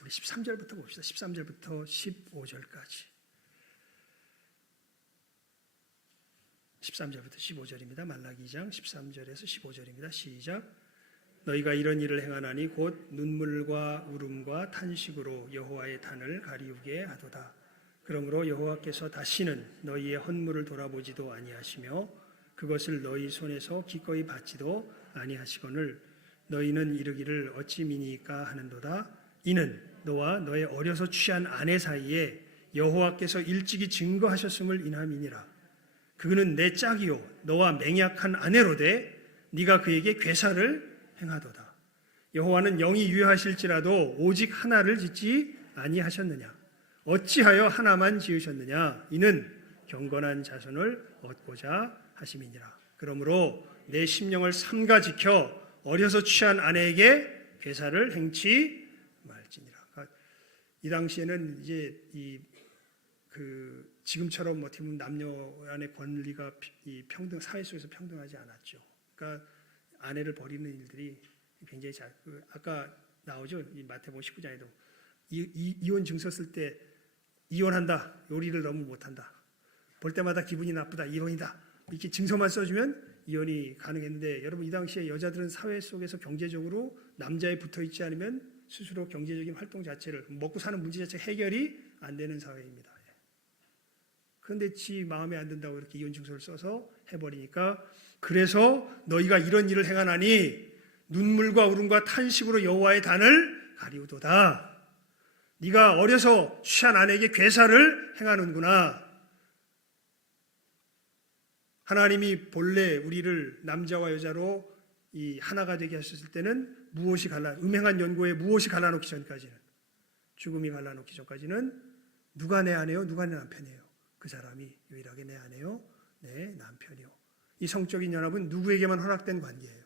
우리 13절부터 봅시다. 13절부터 15절까지. 13절부터 15절입니다. 말라기 2장 13절에서 15절입니다. 시작. 너희가 이런 일을 행하나니 곧 눈물과 울음과 탄식으로 여호와의 단을 가리우게 하도다. 그러므로 여호와께서 다시는 너희의 헌물을 돌아보지도 아니하시며 그것을 너희 손에서 기꺼이 받지도 아니하시거늘 너희는 이르기를 어찌 미니까 하는도다. 이는 너와 너의 어려서 취한 아내 사이에 여호와께서 일찍이 증거하셨음을 인함이니라. 그는 내 짝이요 너와 맹약한 아내로되 네가 그에게 괴사를 행하도다. 여호와는 영이 유효하실지라도 오직 하나를 짓지 아니하셨느냐? 어찌하여 하나만 지으셨느냐? 이는 경건한 자손을 얻고자 하심이니라. 그러므로 내 심령을 삼가 지켜 어려서 취한 아내에게 괴사를 행치 말지니라. 이 당시에는 이제 지금처럼 어떻게 보면 남녀 간의 권리가 평등, 사회 속에서 평등하지 않았죠. 그러니까 아내를 버리는 일들이 굉장히 아까 나오죠. 이 마태복음 19장에도 이혼 증서 쓸 때 이혼한다, 요리를 너무 못한다, 볼 때마다 기분이 나쁘다, 이혼이다, 이렇게 증서만 써주면 이혼이 가능했는데, 여러분 이 당시에 여자들은 사회 속에서 경제적으로 남자에 붙어있지 않으면 스스로 경제적인 활동 자체를, 먹고 사는 문제 자체가 해결이 안 되는 사회입니다. 그런데 지 마음에 안 든다고 이렇게 이혼 증서를 써서 해버리니까, 그래서 너희가 이런 일을 행하나니 눈물과 울음과 탄식으로 여호와의 단을 가리우도다. 네가 어려서 취한 아내에게 괴사를 행하는구나. 하나님이 본래 우리를 남자와 여자로 이 하나가 되게 하셨을 때는 무엇이 음행한 연고에 무엇이 갈라놓기 전까지는 죽음이 갈라놓기 전까지는 누가 내 아내요? 누가 내 남편이에요? 그 사람이 유일하게 내 아내요? 내 남편이요. 이 성적인 연합은 누구에게만 허락된 관계예요.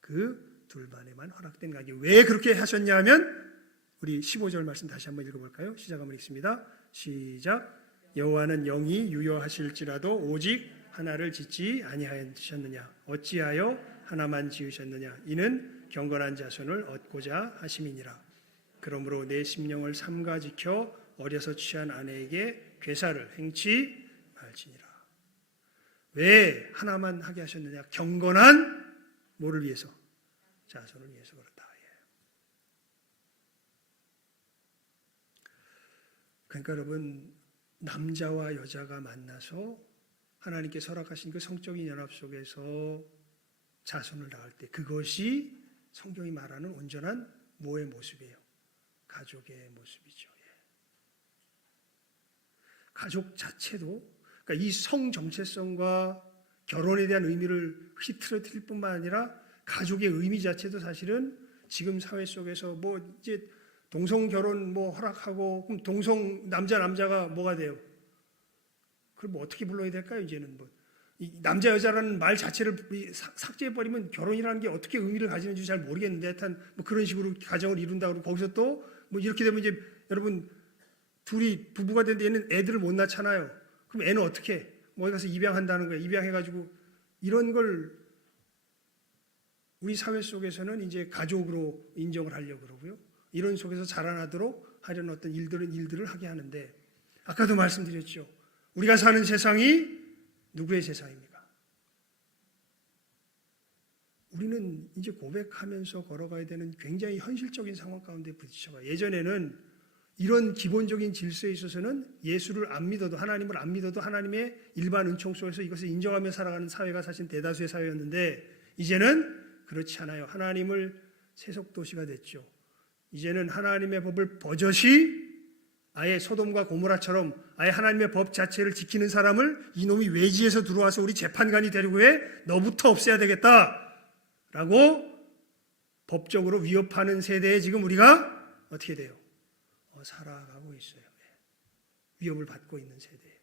그 둘만에만 허락된 관계. 왜 그렇게 하셨냐 하면 우리 15절 말씀 다시 한번 읽어볼까요? 시작 한번 읽습니다. 시작. 여호와는 영이 유효하실지라도 오직 하나를 짓지 아니하셨느냐? 어찌하여 하나만 지으셨느냐? 이는 경건한 자손을 얻고자 하심이니라. 그러므로 내 심령을 삼가 지켜 어려서 취한 아내에게 괴사를 행치 말지니라. 왜 하나만 하게 하셨느냐? 경건한 뭐를 위해서? 자손을 위해서 그렇다. 그러니까 여러분, 남자와 여자가 만나서 하나님께 허락하신 그 성적인 연합 속에서 자손을 낳을 때 그것이 성경이 말하는 온전한 뭐의 모습이에요? 가족의 모습이죠. 가족 자체도, 그러니까 이 성 정체성과 결혼에 대한 의미를 휘트러뜨릴 뿐만 아니라 가족의 의미 자체도 사실은 지금 사회 속에서 뭐 이제 동성 결혼 뭐 허락하고 그럼 동성 남자가 뭐가 돼요? 그걸 뭐 어떻게 불러야 될까요? 이제는 뭐 이 남자 여자라는 말 자체를 삭제해 버리면 결혼이라는 게 어떻게 의미를 가지는지 잘 모르겠는데, 하여튼 뭐 그런 식으로 가정을 이룬다 그러고 거기서 또 뭐 이렇게 되면 이제 여러분 둘이 부부가 됐는데 얘는 애들을 못 낳잖아요. 그럼 애는 어떻게 해? 뭐 어디 가서 입양한다는 거예요. 입양해가지고 이런 걸 우리 사회 속에서는 이제 가족으로 인정을 하려고 그러고요. 이런 속에서 자라나도록 하려는 어떤 일들을 하게 하는데, 아까도 말씀드렸죠. 우리가 사는 세상이 누구의 세상입니까? 우리는 이제 고백하면서 걸어가야 되는 굉장히 현실적인 상황 가운데 부딪혀봐요. 예전에는 이런 기본적인 질서에 있어서는 예수를 안 믿어도, 하나님을 안 믿어도 하나님의 일반 은총 속에서 이것을 인정하며 살아가는 사회가 사실 대다수의 사회였는데, 이제는 그렇지 않아요. 하나님을 세속도시가 됐죠. 이제는 하나님의 법을 버젓이 아예 소돔과 고모라처럼 아예 하나님의 법 자체를 지키는 사람을 이놈이 외지에서 들어와서 우리 재판관이 되려고 해, 너부터 없애야 되겠다 라고 법적으로 위협하는 세대에 지금 우리가 어떻게 돼요? 살아가고 있어요. 위협을 받고 있는 세대예요.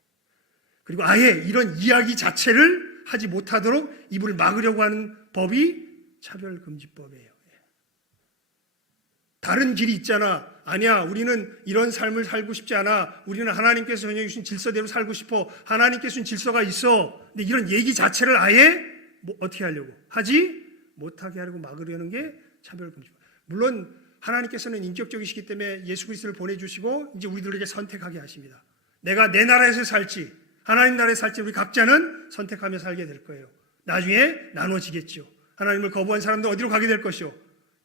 그리고 아예 이런 이야기 자체를 하지 못하도록 입을 막으려고 하는 법이 차별금지법이에요. 다른 길이 있잖아. 아니야, 우리는 이런 삶을 살고 싶지 않아. 우리는 하나님께서 정해주신 질서대로 살고 싶어. 하나님께서 주신 질서가 있어. 근데 이런 얘기 자체를 아예 어떻게 하려고? 하지 못하게 하려고 막으려는 게 차별금지법. 물론 하나님께서는 인격적이시기 때문에 예수 그리스도를 보내주시고 이제 우리들에게 선택하게 하십니다. 내가 내 나라에서 살지 하나님 나라에서 살지 우리 각자는 선택하며 살게 될 거예요. 나중에 나눠지겠죠. 하나님을 거부한 사람도 어디로 가게 될 것이요?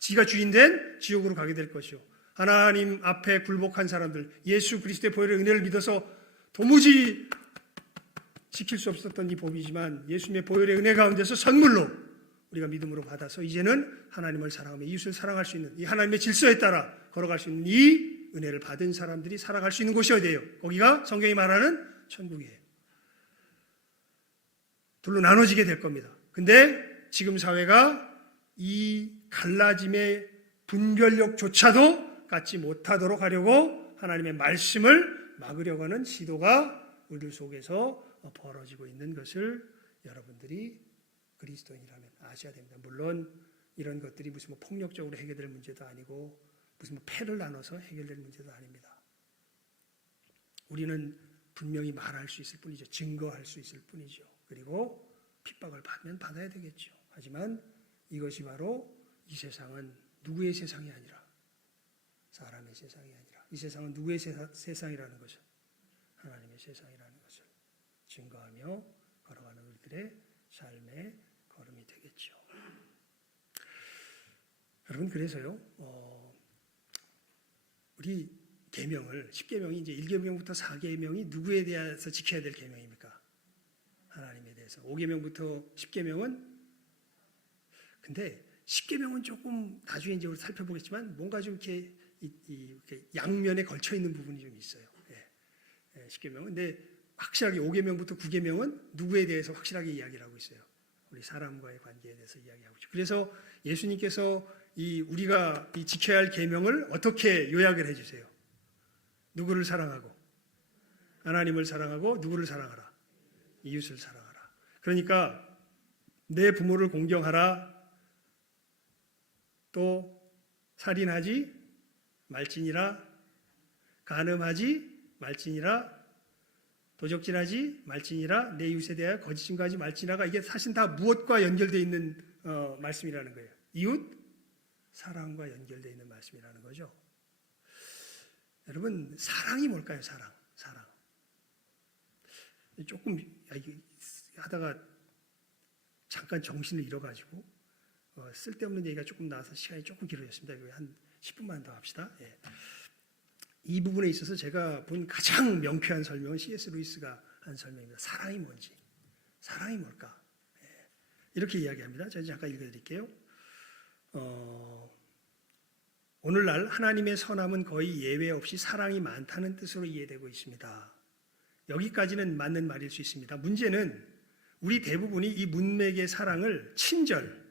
지가 주인된 지옥으로 가게 될 것이요. 하나님 앞에 굴복한 사람들, 예수 그리스도의 보혈의 은혜를 믿어서 도무지 지킬 수 없었던 이 법이지만 예수님의 보혈의 은혜 가운데서 선물로 우리가 믿음으로 받아서 이제는 하나님을 사랑하며 이웃을 사랑할 수 있는 이 하나님의 질서에 따라 걸어갈 수 있는 이 은혜를 받은 사람들이 살아갈 수 있는 곳이 어디예요? 거기가 성경이 말하는 천국이에요. 둘로 나눠지게 될 겁니다. 근데 지금 사회가 이 갈라짐의 분별력조차도 갖지 못하도록 하려고 하나님의 말씀을 막으려고 하는 시도가 우리들 속에서 벌어지고 있는 것을 여러분들이 그리스도인이라면 아셔야 됩니다. 물론 이런 것들이 무슨 뭐 폭력적으로 해결될 문제도 아니고 무슨 뭐 패를 나눠서 해결될 문제도 아닙니다. 우리는 분명히 말할 수 있을 뿐이죠. 증거할 수 있을 뿐이죠. 그리고 핍박을 받으면 받아야 되겠죠. 하지만 이것이 바로 이 세상은 누구의 세상이 아니라 사람의 세상이 아니라 이 세상은 누구의 세상이라는 것을, 하나님의 세상이라는 것을 증거하며 걸어가는 우리들의 삶의 걸음이 되겠죠. 여러분, 그래서요, 우리 계명을 10계명이 이제 1계명부터 4계명이 누구에 대해서 지켜야 될 계명입니까? 하나님에 대해서. 5계명부터 10계명은 근데 10계명은 조금 나중에 이제 우리 살펴보겠지만 뭔가 좀 이렇게 이렇게 양면에 걸쳐 있는 부분이 좀 있어요. 10계명은. 근데 확실하게 5계명부터 9계명은 누구에 대해서 확실하게 이야기를 하고 있어요. 우리 사람과의 관계에 대해서 이야기하고 있죠. 그래서 예수님께서 우리가 지켜야 할 계명을 어떻게 요약을 해주세요? 누구를 사랑하고? 하나님을 사랑하고 누구를 사랑하라? 이웃을 사랑하라. 그러니까 내 부모를 공경하라. 또 살인하지 말지니라. 간음하지 말지니라. 도적질하지 말지니라. 내 이웃에 대하여 거짓 증거하지 말지니라가 이게 사실 다 무엇과 연결되어 있는 말씀이라는 거예요. 이웃 사랑과 연결되어 있는 말씀이라는 거죠. 여러분, 사랑이 뭘까요? 사랑. 조금 하다가 잠깐 정신을 잃어가지고 쓸데없는 얘기가 조금 나와서 시간이 조금 길어졌습니다. 한 10분만 더 합시다. 예. 이 부분에 있어서 제가 본 가장 명쾌한 설명은 C.S. 루이스가 한 설명입니다. 사랑이 뭔지, 사랑이 뭘까? 예. 이렇게 이야기합니다. 제가 잠깐 읽어드릴게요. 오늘날 하나님의 선함은 거의 예외 없이 사랑이 많다는 뜻으로 이해되고 있습니다. 여기까지는 맞는 말일 수 있습니다. 문제는 우리 대부분이 이 문맥의 사랑을 친절,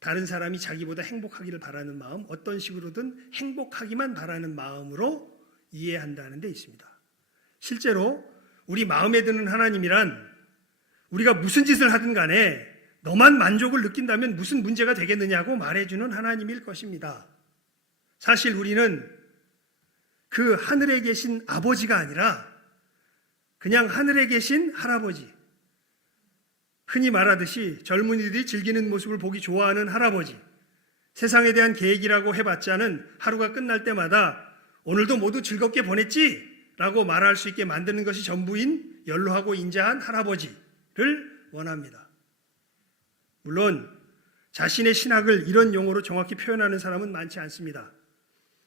다른 사람이 자기보다 행복하기를 바라는 마음, 어떤 식으로든 행복하기만 바라는 마음으로 이해한다는 데 있습니다. 실제로 우리 마음에 드는 하나님이란 우리가 무슨 짓을 하든 간에 너만 만족을 느낀다면 무슨 문제가 되겠느냐고 말해주는 하나님일 것입니다. 사실 우리는 그 하늘에 계신 아버지가 아니라 그냥 하늘에 계신 할아버지, 흔히 말하듯이 젊은이들이 즐기는 모습을 보기 좋아하는 할아버지, 세상에 대한 계획이라고 해봤자는 하루가 끝날 때마다 오늘도 모두 즐겁게 보냈지? 라고 말할 수 있게 만드는 것이 전부인 연로하고 인자한 할아버지를 원합니다. 물론 자신의 신학을 이런 용어로 정확히 표현하는 사람은 많지 않습니다.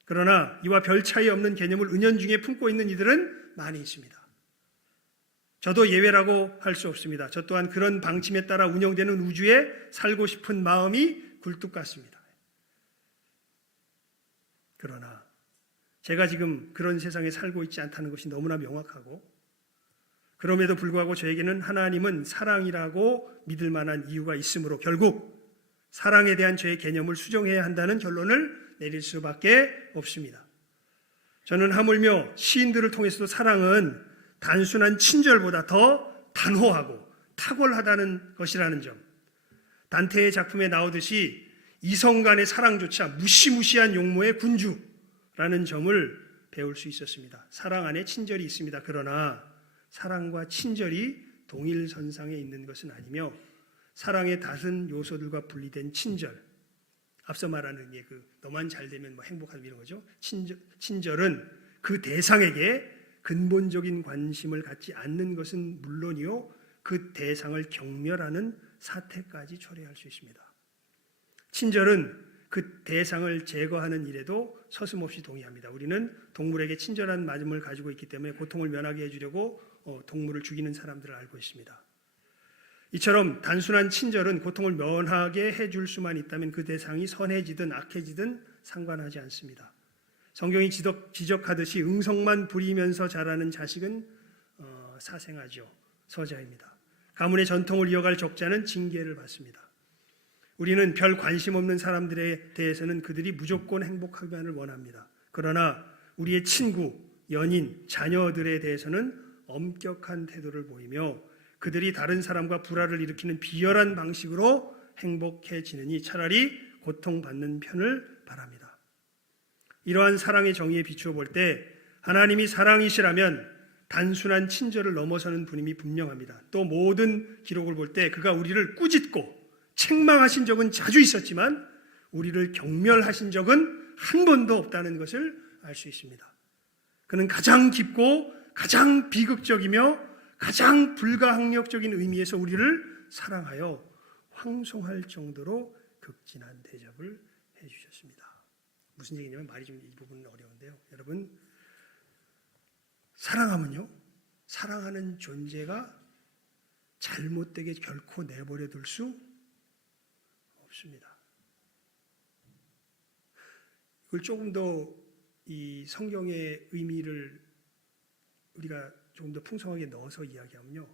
그러나 이와 별 차이 없는 개념을 은연중에 품고 있는 이들은 많이 있습니다. 저도 예외라고 할 수 없습니다. 저 또한 그런 방침에 따라 운영되는 우주에 살고 싶은 마음이 굴뚝 같습니다. 그러나 제가 지금 그런 세상에 살고 있지 않다는 것이 너무나 명확하고, 그럼에도 불구하고 저에게는 하나님은 사랑이라고 믿을 만한 이유가 있으므로 결국 사랑에 대한 저의 개념을 수정해야 한다는 결론을 내릴 수밖에 없습니다. 저는 하물며 시인들을 통해서도 사랑은 단순한 친절보다 더 단호하고 탁월하다는 것이라는 점, 단테의 작품에 나오듯이 이성 간의 사랑조차 무시무시한 용모의 군주라는 점을 배울 수 있었습니다. 사랑 안에 친절이 있습니다. 그러나 사랑과 친절이 동일선상에 있는 것은 아니며 사랑의 다른 요소들과 분리된 친절, 앞서 말하는 게 너만 잘 되면 행복한 이런 거죠. 친절은 그 대상에게 근본적인 관심을 갖지 않는 것은 물론이요, 그 대상을 경멸하는 사태까지 초래할 수 있습니다. 친절은 그 대상을 제거하는 일에도 서슴없이 동의합니다. 우리는 동물에게 친절한 마음을 가지고 있기 때문에 고통을 면하게 해주려고 동물을 죽이는 사람들을 알고 있습니다. 이처럼 단순한 친절은 고통을 면하게 해줄 수만 있다면 그 대상이 선해지든 악해지든 상관하지 않습니다. 성경이 지적하듯이 응성만 부리면서 자라는 자식은 사생아죠. 서자입니다. 가문의 전통을 이어갈 적자는 징계를 받습니다. 우리는 별 관심 없는 사람들에 대해서는 그들이 무조건 행복하기만을 원합니다. 그러나 우리의 친구, 연인, 자녀들에 대해서는 엄격한 태도를 보이며 그들이 다른 사람과 불화를 일으키는 비열한 방식으로 행복해지느니 차라리 고통받는 편을 바랍니다. 이러한 사랑의 정의에 비추어 볼 때 하나님이 사랑이시라면 단순한 친절을 넘어서는 분임이 분명합니다. 또 모든 기록을 볼 때 그가 우리를 꾸짖고 책망하신 적은 자주 있었지만 우리를 경멸하신 적은 한 번도 없다는 것을 알 수 있습니다. 그는 가장 깊고 가장 비극적이며 가장 불가항력적인 의미에서 우리를 사랑하여 황송할 정도로 극진한 대접을 해주셨습니다. 무슨 얘기냐면 말이 좀 이 부분은 어려운데요. 여러분, 사랑하면요, 사랑하는 존재가 잘못되게 결코 내버려 둘 수 없습니다. 이걸 조금 더 이 성경의 의미를 우리가 조금 더 풍성하게 넣어서 이야기하면요,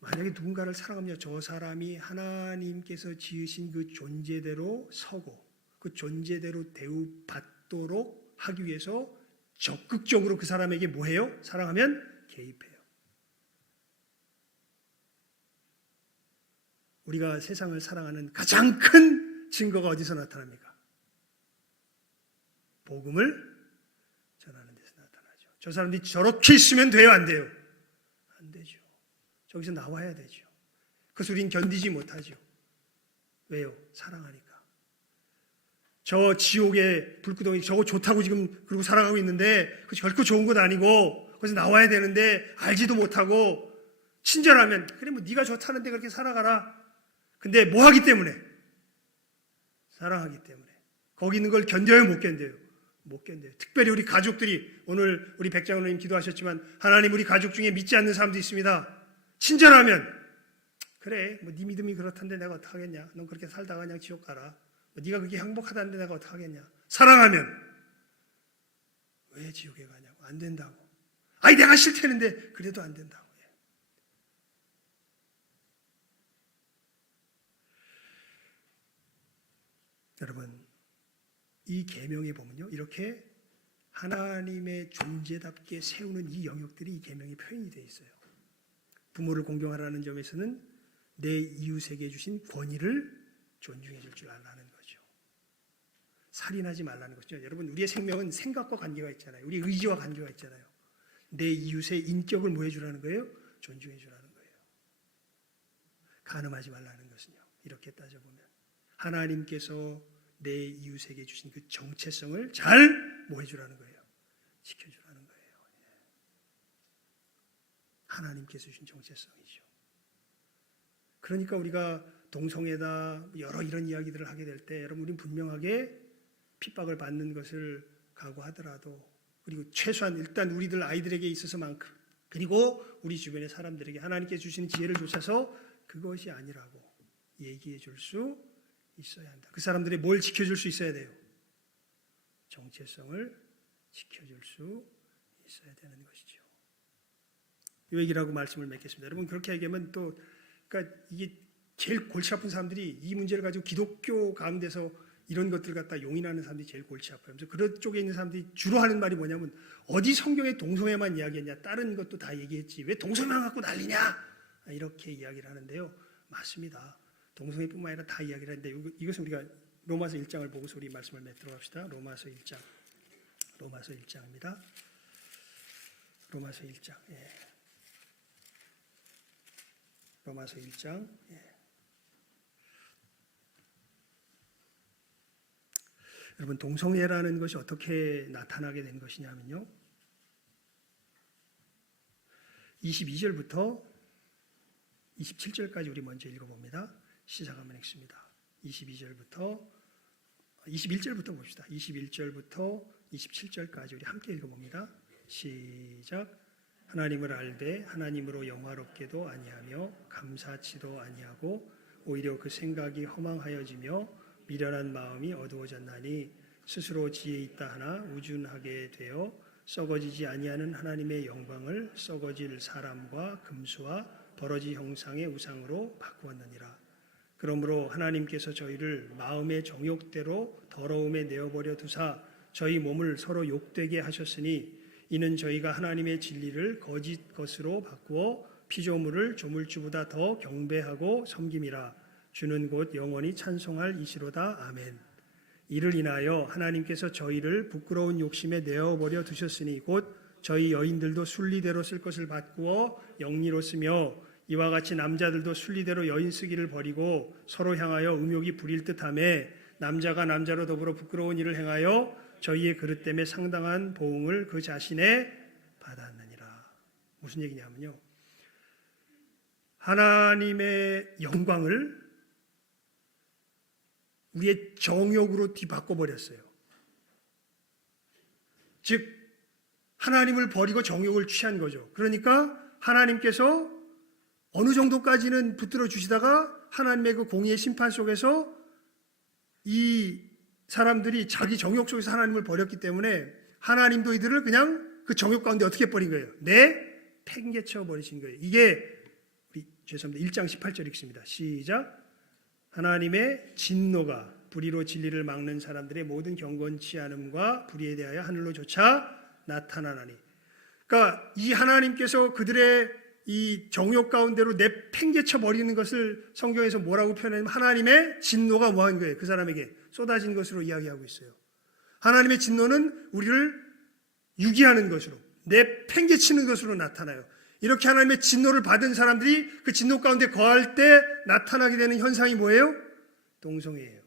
만약에 누군가를 사랑하면 저 사람이 하나님께서 지으신 그 존재대로 서고 그 존재대로 대우받도록 하기 위해서 적극적으로 그 사람에게 뭐해요? 사랑하면 개입해요. 우리가 세상을 사랑하는 가장 큰 증거가 어디서 나타납니까? 복음을 전하는 데서 나타나죠. 저 사람들이 저렇게 있으면 돼요? 안 돼요? 안 되죠. 저기서 나와야 되죠. 그것을 우린 견디지 못하죠. 왜요? 사랑하니까. 저 지옥의 불구덩이 저거 좋다고 지금 그러고 살아가고 있는데 그 결코 좋은 것 아니고 거기서 나와야 되는데 알지도 못하고 친절하면 그래 뭐 네가 좋다는데 그렇게 살아가라. 근데 뭐 하기 때문에? 사랑하기 때문에. 거기 있는 걸 견뎌요? 못 견뎌요? 못 견뎌요. 특별히 우리 가족들이 오늘 우리 백장로님 기도하셨지만 하나님 우리 가족 중에 믿지 않는 사람도 있습니다. 친절하면 그래 뭐 네 믿음이 그렇던데 내가 어떡하겠냐. 넌 그렇게 살다가 그냥 지옥 가라. 네가 그렇게 행복하다는데 내가 어떡하겠냐. 사랑하면 왜 지옥에 가냐고. 안 된다고. 아니 내가 싫다는데 그래도 안 된다고. 여러분 이 계명에 보면요 이렇게 하나님의 존재답게 세우는 이 영역들이 이 계명에 표현이 되어 있어요. 부모를 공경하라는 점에서는 내 이웃에게 주신 권위를 존중해 줄 줄 알라는 거죠. 살인하지 말라는 것이죠. 여러분 우리의 생명은 생각과 관계가 있잖아요. 우리 의지와 관계가 있잖아요. 내 이웃의 인격을 뭐 해주라는 거예요? 존중해 주라는 거예요. 간음하지 말라는 것은요. 이렇게 따져보면 하나님께서 내 이웃에게 주신 그 정체성을 잘 뭐 해주라는 거예요? 지켜주라는 거예요. 하나님께서 주신 정체성이죠. 그러니까 우리가 동성애다 여러 이런 이야기들을 하게 될 때 여러분 우리는 분명하게 핍박을 받는 것을 각오하더라도 그리고 최소한 일단 우리들 아이들에게 있어서만큼 그리고 우리 주변의 사람들에게 하나님께 주시는 지혜를 좇아서 그것이 아니라고 얘기해 줄 수 있어야 한다. 그 사람들이 뭘 지켜줄 수 있어야 돼요? 정체성을 지켜줄 수 있어야 되는 것이죠. 이 얘기라고 말씀을 맺겠습니다. 여러분 그렇게 얘기하면 또 그러니까 이게 제일 골치 아픈 사람들이 이 문제를 가지고 기독교 가운데서 이런 것들 갖다 용인하는 사람들이 제일 골치 아파요. 그래서 그런 쪽에 있는 사람들이 주로 하는 말이 뭐냐면 어디 성경에 동성애만 이야기했냐 다른 것도 다 얘기했지 왜 동성애만 갖고 난리냐 이렇게 이야기를 하는데요. 맞습니다. 동성애뿐만 아니라 다 이야기를 하는데 이것은 우리가 로마서 1장을 보고서 우리 말씀을 맺도록 합시다. 로마서 1장. 로마서 1장입니다. 로마서 1장. 예. 로마서 1장. 예. 여러분 동성애라는 것이 어떻게 나타나게 된 것이냐면요. 22절부터 27절까지 우리 먼저 읽어봅니다. 시작하면 읽습니다. 21절부터 봅시다. 21절부터 27절까지 우리 함께 읽어봅니다. 시작. 하나님을 알되 하나님으로 영화롭게도 아니하며 감사치도 아니하고 오히려 그 생각이 허망하여지며 미련한 마음이 어두워졌나니 스스로 지혜 있다 하나 우준하게 되어 썩어지지 아니하는 하나님의 영광을 썩어질 사람과 금수와 버러지 형상의 우상으로 바꾸었느니라. 그러므로 하나님께서 저희를 마음의 정욕대로 더러움에 내어버려 두사 저희 몸을 서로 욕되게 하셨으니 이는 저희가 하나님의 진리를 거짓 것으로 바꾸어 피조물을 조물주보다 더 경배하고 섬김이라. 주는 곧 영원히 찬송할 이시로다. 아멘. 이를 인하여 하나님께서 저희를 부끄러운 욕심에 내어버려 두셨으니 곧 저희 여인들도 순리대로 쓸 것을 바꾸어 영리로 쓰며 이와 같이 남자들도 순리대로 여인 쓰기를 버리고 서로 향하여 음욕이 부릴 듯하며 남자가 남자로 더불어 부끄러운 일을 행하여 저희의 그릇 때문에 상당한 보응을 그 자신에 받았느니라. 무슨 얘기냐면요. 하나님의 영광을 우리의 정욕으로 뒤바꿔버렸어요. 즉 하나님을 버리고 정욕을 취한 거죠. 그러니까 하나님께서 어느 정도까지는 붙들어 주시다가 하나님의 그 공의의 심판 속에서 이 사람들이 자기 정욕 속에서 하나님을 버렸기 때문에 하나님도 이들을 그냥 그 정욕 가운데 어떻게 버린 거예요? 팽개쳐 버리신 거예요. 이게 우리 죄송합니다. 1장 18절 읽습니다. 시작. 하나님의 진노가 불의로 진리를 막는 사람들의 모든 경건치 않음과 불의에 대하여 하늘로조차 나타나나니. 그러니까 이 하나님께서 그들의 이 정욕 가운데로 내팽개쳐 버리는 것을 성경에서 뭐라고 표현하냐면 하나님의 진노가 뭐한 거예요? 그 사람에게 쏟아진 것으로 이야기하고 있어요. 하나님의 진노는 우리를 유기하는 것으로, 내팽개치는 것으로 나타나요. 이렇게 하나님의 진노를 받은 사람들이 그 진노 가운데 거할 때 나타나게 되는 현상이 뭐예요? 동성애예요.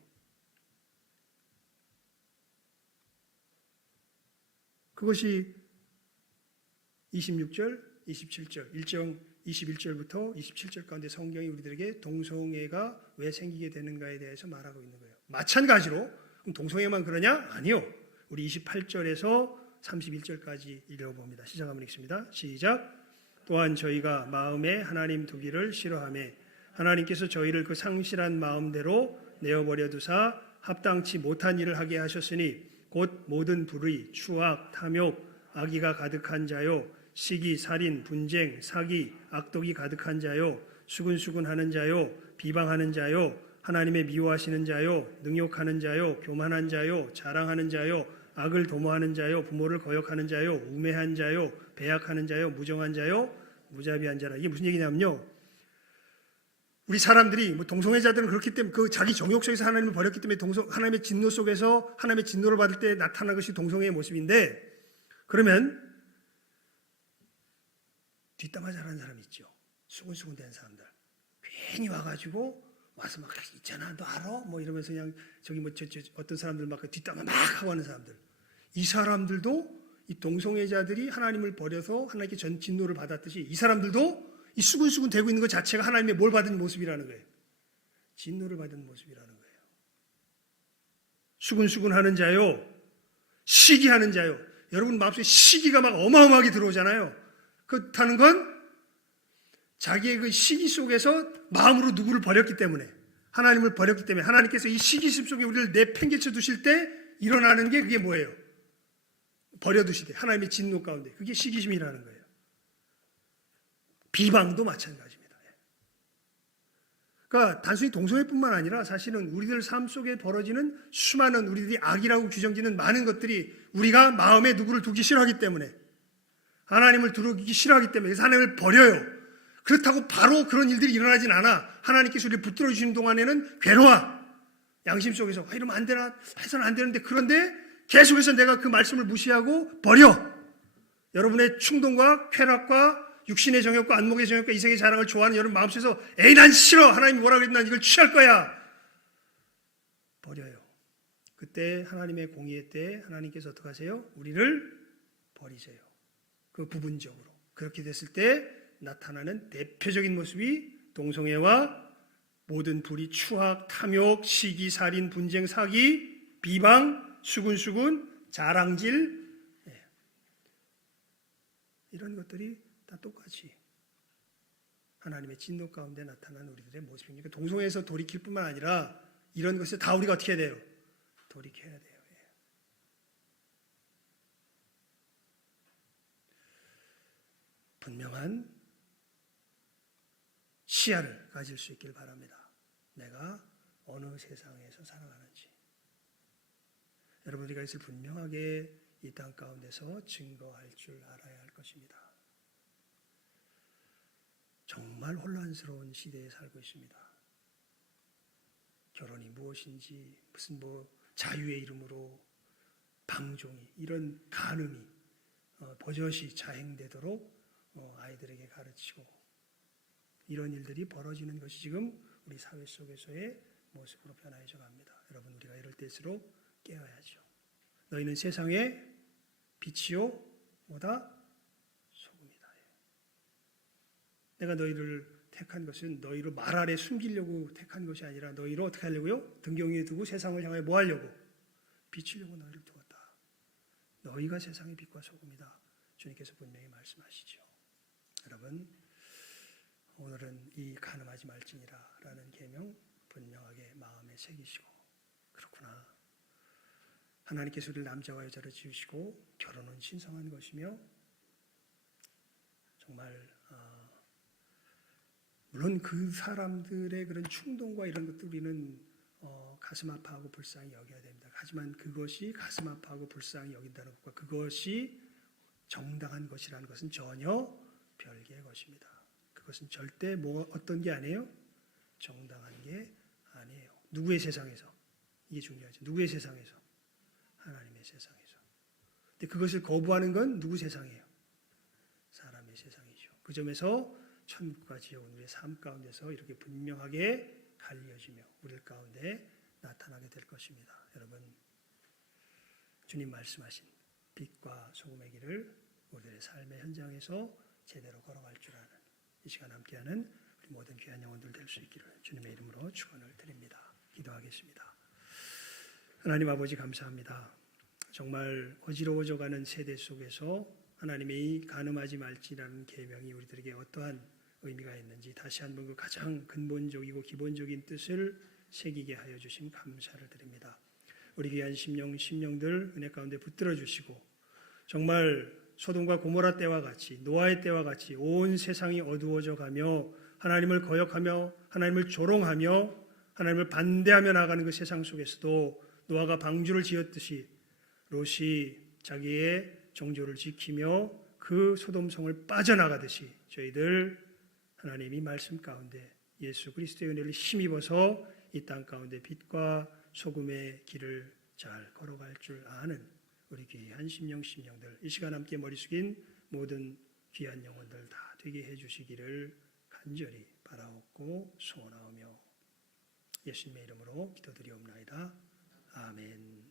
그것이 26절, 27절, 1장 21절부터 27절 가운데 성경이 우리들에게 동성애가 왜 생기게 되는가에 대해서 말하고 있는 거예요. 마찬가지로 동성애만 그러냐? 아니요. 우리 28절에서 31절까지 읽어봅니다. 시작 한번 읽습니다. 시작. 또한 저희가 마음에 하나님 두기를 싫어하며 하나님께서 저희를 그 상실한 마음대로 내어버려 두사 합당치 못한 일을 하게 하셨으니 곧 모든 불의, 추악, 탐욕, 악의가 가득한 자요, 시기, 살인, 분쟁, 사기, 악독이 가득한 자요, 수근수근하는 자요, 비방하는 자요, 하나님의 미워하시는 자요, 능욕하는 자요, 교만한 자요, 자랑하는 자요, 악을 도모하는 자요, 부모를 거역하는 자요, 우매한 자요, 배약하는 자요, 무정한 자요, 무자비한 자라. 이게 무슨 얘기냐면요, 우리 사람들이 동성애자들은 그렇기 때문에 그 자기 정욕 속에서 하나님을 버렸기 때문에 하나님의 진노 속에서 하나님의 진노를 받을 때 나타나는 것이 동성애의 모습인데, 그러면 뒷담화 잘하는 사람이 있죠. 수근수근 된 사람들 괜히 와가지고 와서 막 있잖아, 너 알아? 뭐 이러면서 그냥 저기 어떤 사람들 막 뒷담화 막 하고 하는 사람들, 이 사람들도 이 동성애자들이 하나님을 버려서 하나님께 전 진노를 받았듯이 이 사람들도 이 수근수근 되고 있는 것 자체가 하나님의 뭘 받은 모습이라는 거예요. 진노를 받은 모습이라는 거예요. 수근수근하는 자요, 시기하는 자요. 여러분 마음속에 시기가 막 어마어마하게 들어오잖아요. 그렇다는 건 자기의 그 시기 속에서 마음으로 누구를 버렸기 때문에, 하나님을 버렸기 때문에 하나님께서 이 시기심 속에 우리를 내팽개쳐 두실 때 일어나는 게 그게 뭐예요? 버려두시되 하나님의 진노 가운데, 그게 시기심이라는 거예요. 비방도 마찬가지입니다. 그러니까 단순히 동성애뿐만 아니라 사실은 우리들 삶 속에 벌어지는 수많은 우리들이 악이라고 규정짓는 많은 것들이 우리가 마음에 누구를 두기 싫어하기 때문에, 하나님을 두기 싫어하기 때문에, 그래서 하나님을 버려요. 그렇다고 바로 그런 일들이 일어나진 않아. 하나님께서 우리를 붙들어 주시는 동안에는 괴로워. 양심 속에서 이러면 안 되나, 해서는 안 되는데, 그런데 계속해서 내가 그 말씀을 무시하고 버려. 여러분의 충동과 쾌락과 육신의 정욕과 안목의 정욕과 이생의 자랑을 좋아하는 여러분 마음속에서 에이 난 싫어, 하나님이 뭐라 그랬나, 난 이걸 취할 거야, 버려요. 그때 하나님의 공의의 때에 하나님께서 어떻게 하세요? 우리를 버리세요. 그 부분적으로. 그렇게 됐을 때 나타나는 대표적인 모습이 동성애와 모든 불의, 추악, 탐욕, 시기, 살인, 분쟁, 사기, 비방, 수근수근, 자랑질, 이런 것들이 다 똑같이 하나님의 진노 가운데 나타난 우리들의 모습입니다. 동성애에서 돌이킬 뿐만 아니라 이런 것을 다 우리가 어떻게 해야 돼요? 돌이켜야 돼요. 분명한 시야를 가질 수 있길 바랍니다. 내가 어느 세상에서 살아가는지. 여러분들이 이것을 분명하게 이 땅 가운데서 증거할 줄 알아야 할 것입니다. 정말 혼란스러운 시대에 살고 있습니다. 결혼이 무엇인지, 무슨 자유의 이름으로 방종이, 이런 간음이 버젓이 자행되도록 아이들에게 가르치고, 이런 일들이 벌어지는 것이 지금 우리 사회 속에서의 모습으로 변화해져 갑니다. 여러분, 우리가 이럴 때일수록 깨어야죠. 너희는 세상의 빛이요 뭐다? 소금이다. 내가 너희를 택한 것은 너희를 말 아래 숨기려고 택한 것이 아니라 너희를 어떻게 하려고요? 등경 위에 두고 세상을 향해 뭐 하려고? 비추려고 너희를 두었다. 너희가 세상의 빛과 소금이다. 주님께서 분명히 말씀하시죠. 여러분, 오늘은 이 간음하지 말지니라 라는 계명 분명하게 마음에 새기시고, 그렇구나, 하나님께서 우리를 남자와 여자로 지으시고 결혼은 신성한 것이며 정말 물론 그 사람들의 그런 충동과 이런 것들 우리는 가슴 아파하고 불쌍히 여겨야 됩니다. 하지만 그것이 가슴 아파하고 불쌍히 여긴다는 것과 그것이 정당한 것이라는 것은 전혀 별개의 것입니다. 그것은 절대 어떤 게 아니에요? 정당한 게 아니에요. 누구의 세상에서? 이게 중요하죠. 누구의 세상에서? 하나님의 세상에서. 근데 그것을 거부하는 건 누구 세상이에요? 사람의 세상이죠. 그 점에서 천국과 지옥은 우리의 삶 가운데서 이렇게 분명하게 갈려지며 우리 가운데 나타나게 될 것입니다. 여러분, 주님 말씀하신 빛과 소금의 길을 우리들의 삶의 현장에서 제대로 걸어갈 줄 아는 이 시간 함께하는 우리 모든 귀한 영혼들 될 수 있기를 주님의 이름으로 축원을 드립니다. 기도하겠습니다. 하나님 아버지 감사합니다. 정말 어지러워져가는 세대 속에서 하나님의 이 간음하지 말지라는 계명이 우리들에게 어떠한 의미가 있는지 다시 한번 그 가장 근본적이고 기본적인 뜻을 새기게 하여 주신 감사를 드립니다. 우리 귀한 심령들 은혜 가운데 붙들어 주시고 정말 소돔과 고모라 때와 같이 노아의 때와 같이 온 세상이 어두워져 가며 하나님을 거역하며 하나님을 조롱하며 하나님을 반대하며 나가는 그 세상 속에서도 노아가 방주를 지었듯이 롯이 자기의 정조를 지키며 그 소돔성을 빠져나가듯이 저희들 하나님이 말씀 가운데 예수 그리스도의 은혜를 힘입어서 이 땅 가운데 빛과 소금의 길을 잘 걸어갈 줄 아는 우리 귀한 심령들 이 시간 함께 머리 숙인 모든 귀한 영혼들 다 되게 해주시기를 간절히 바라옵고 소원하오며 예수님의 이름으로 기도드리옵나이다. 아멘.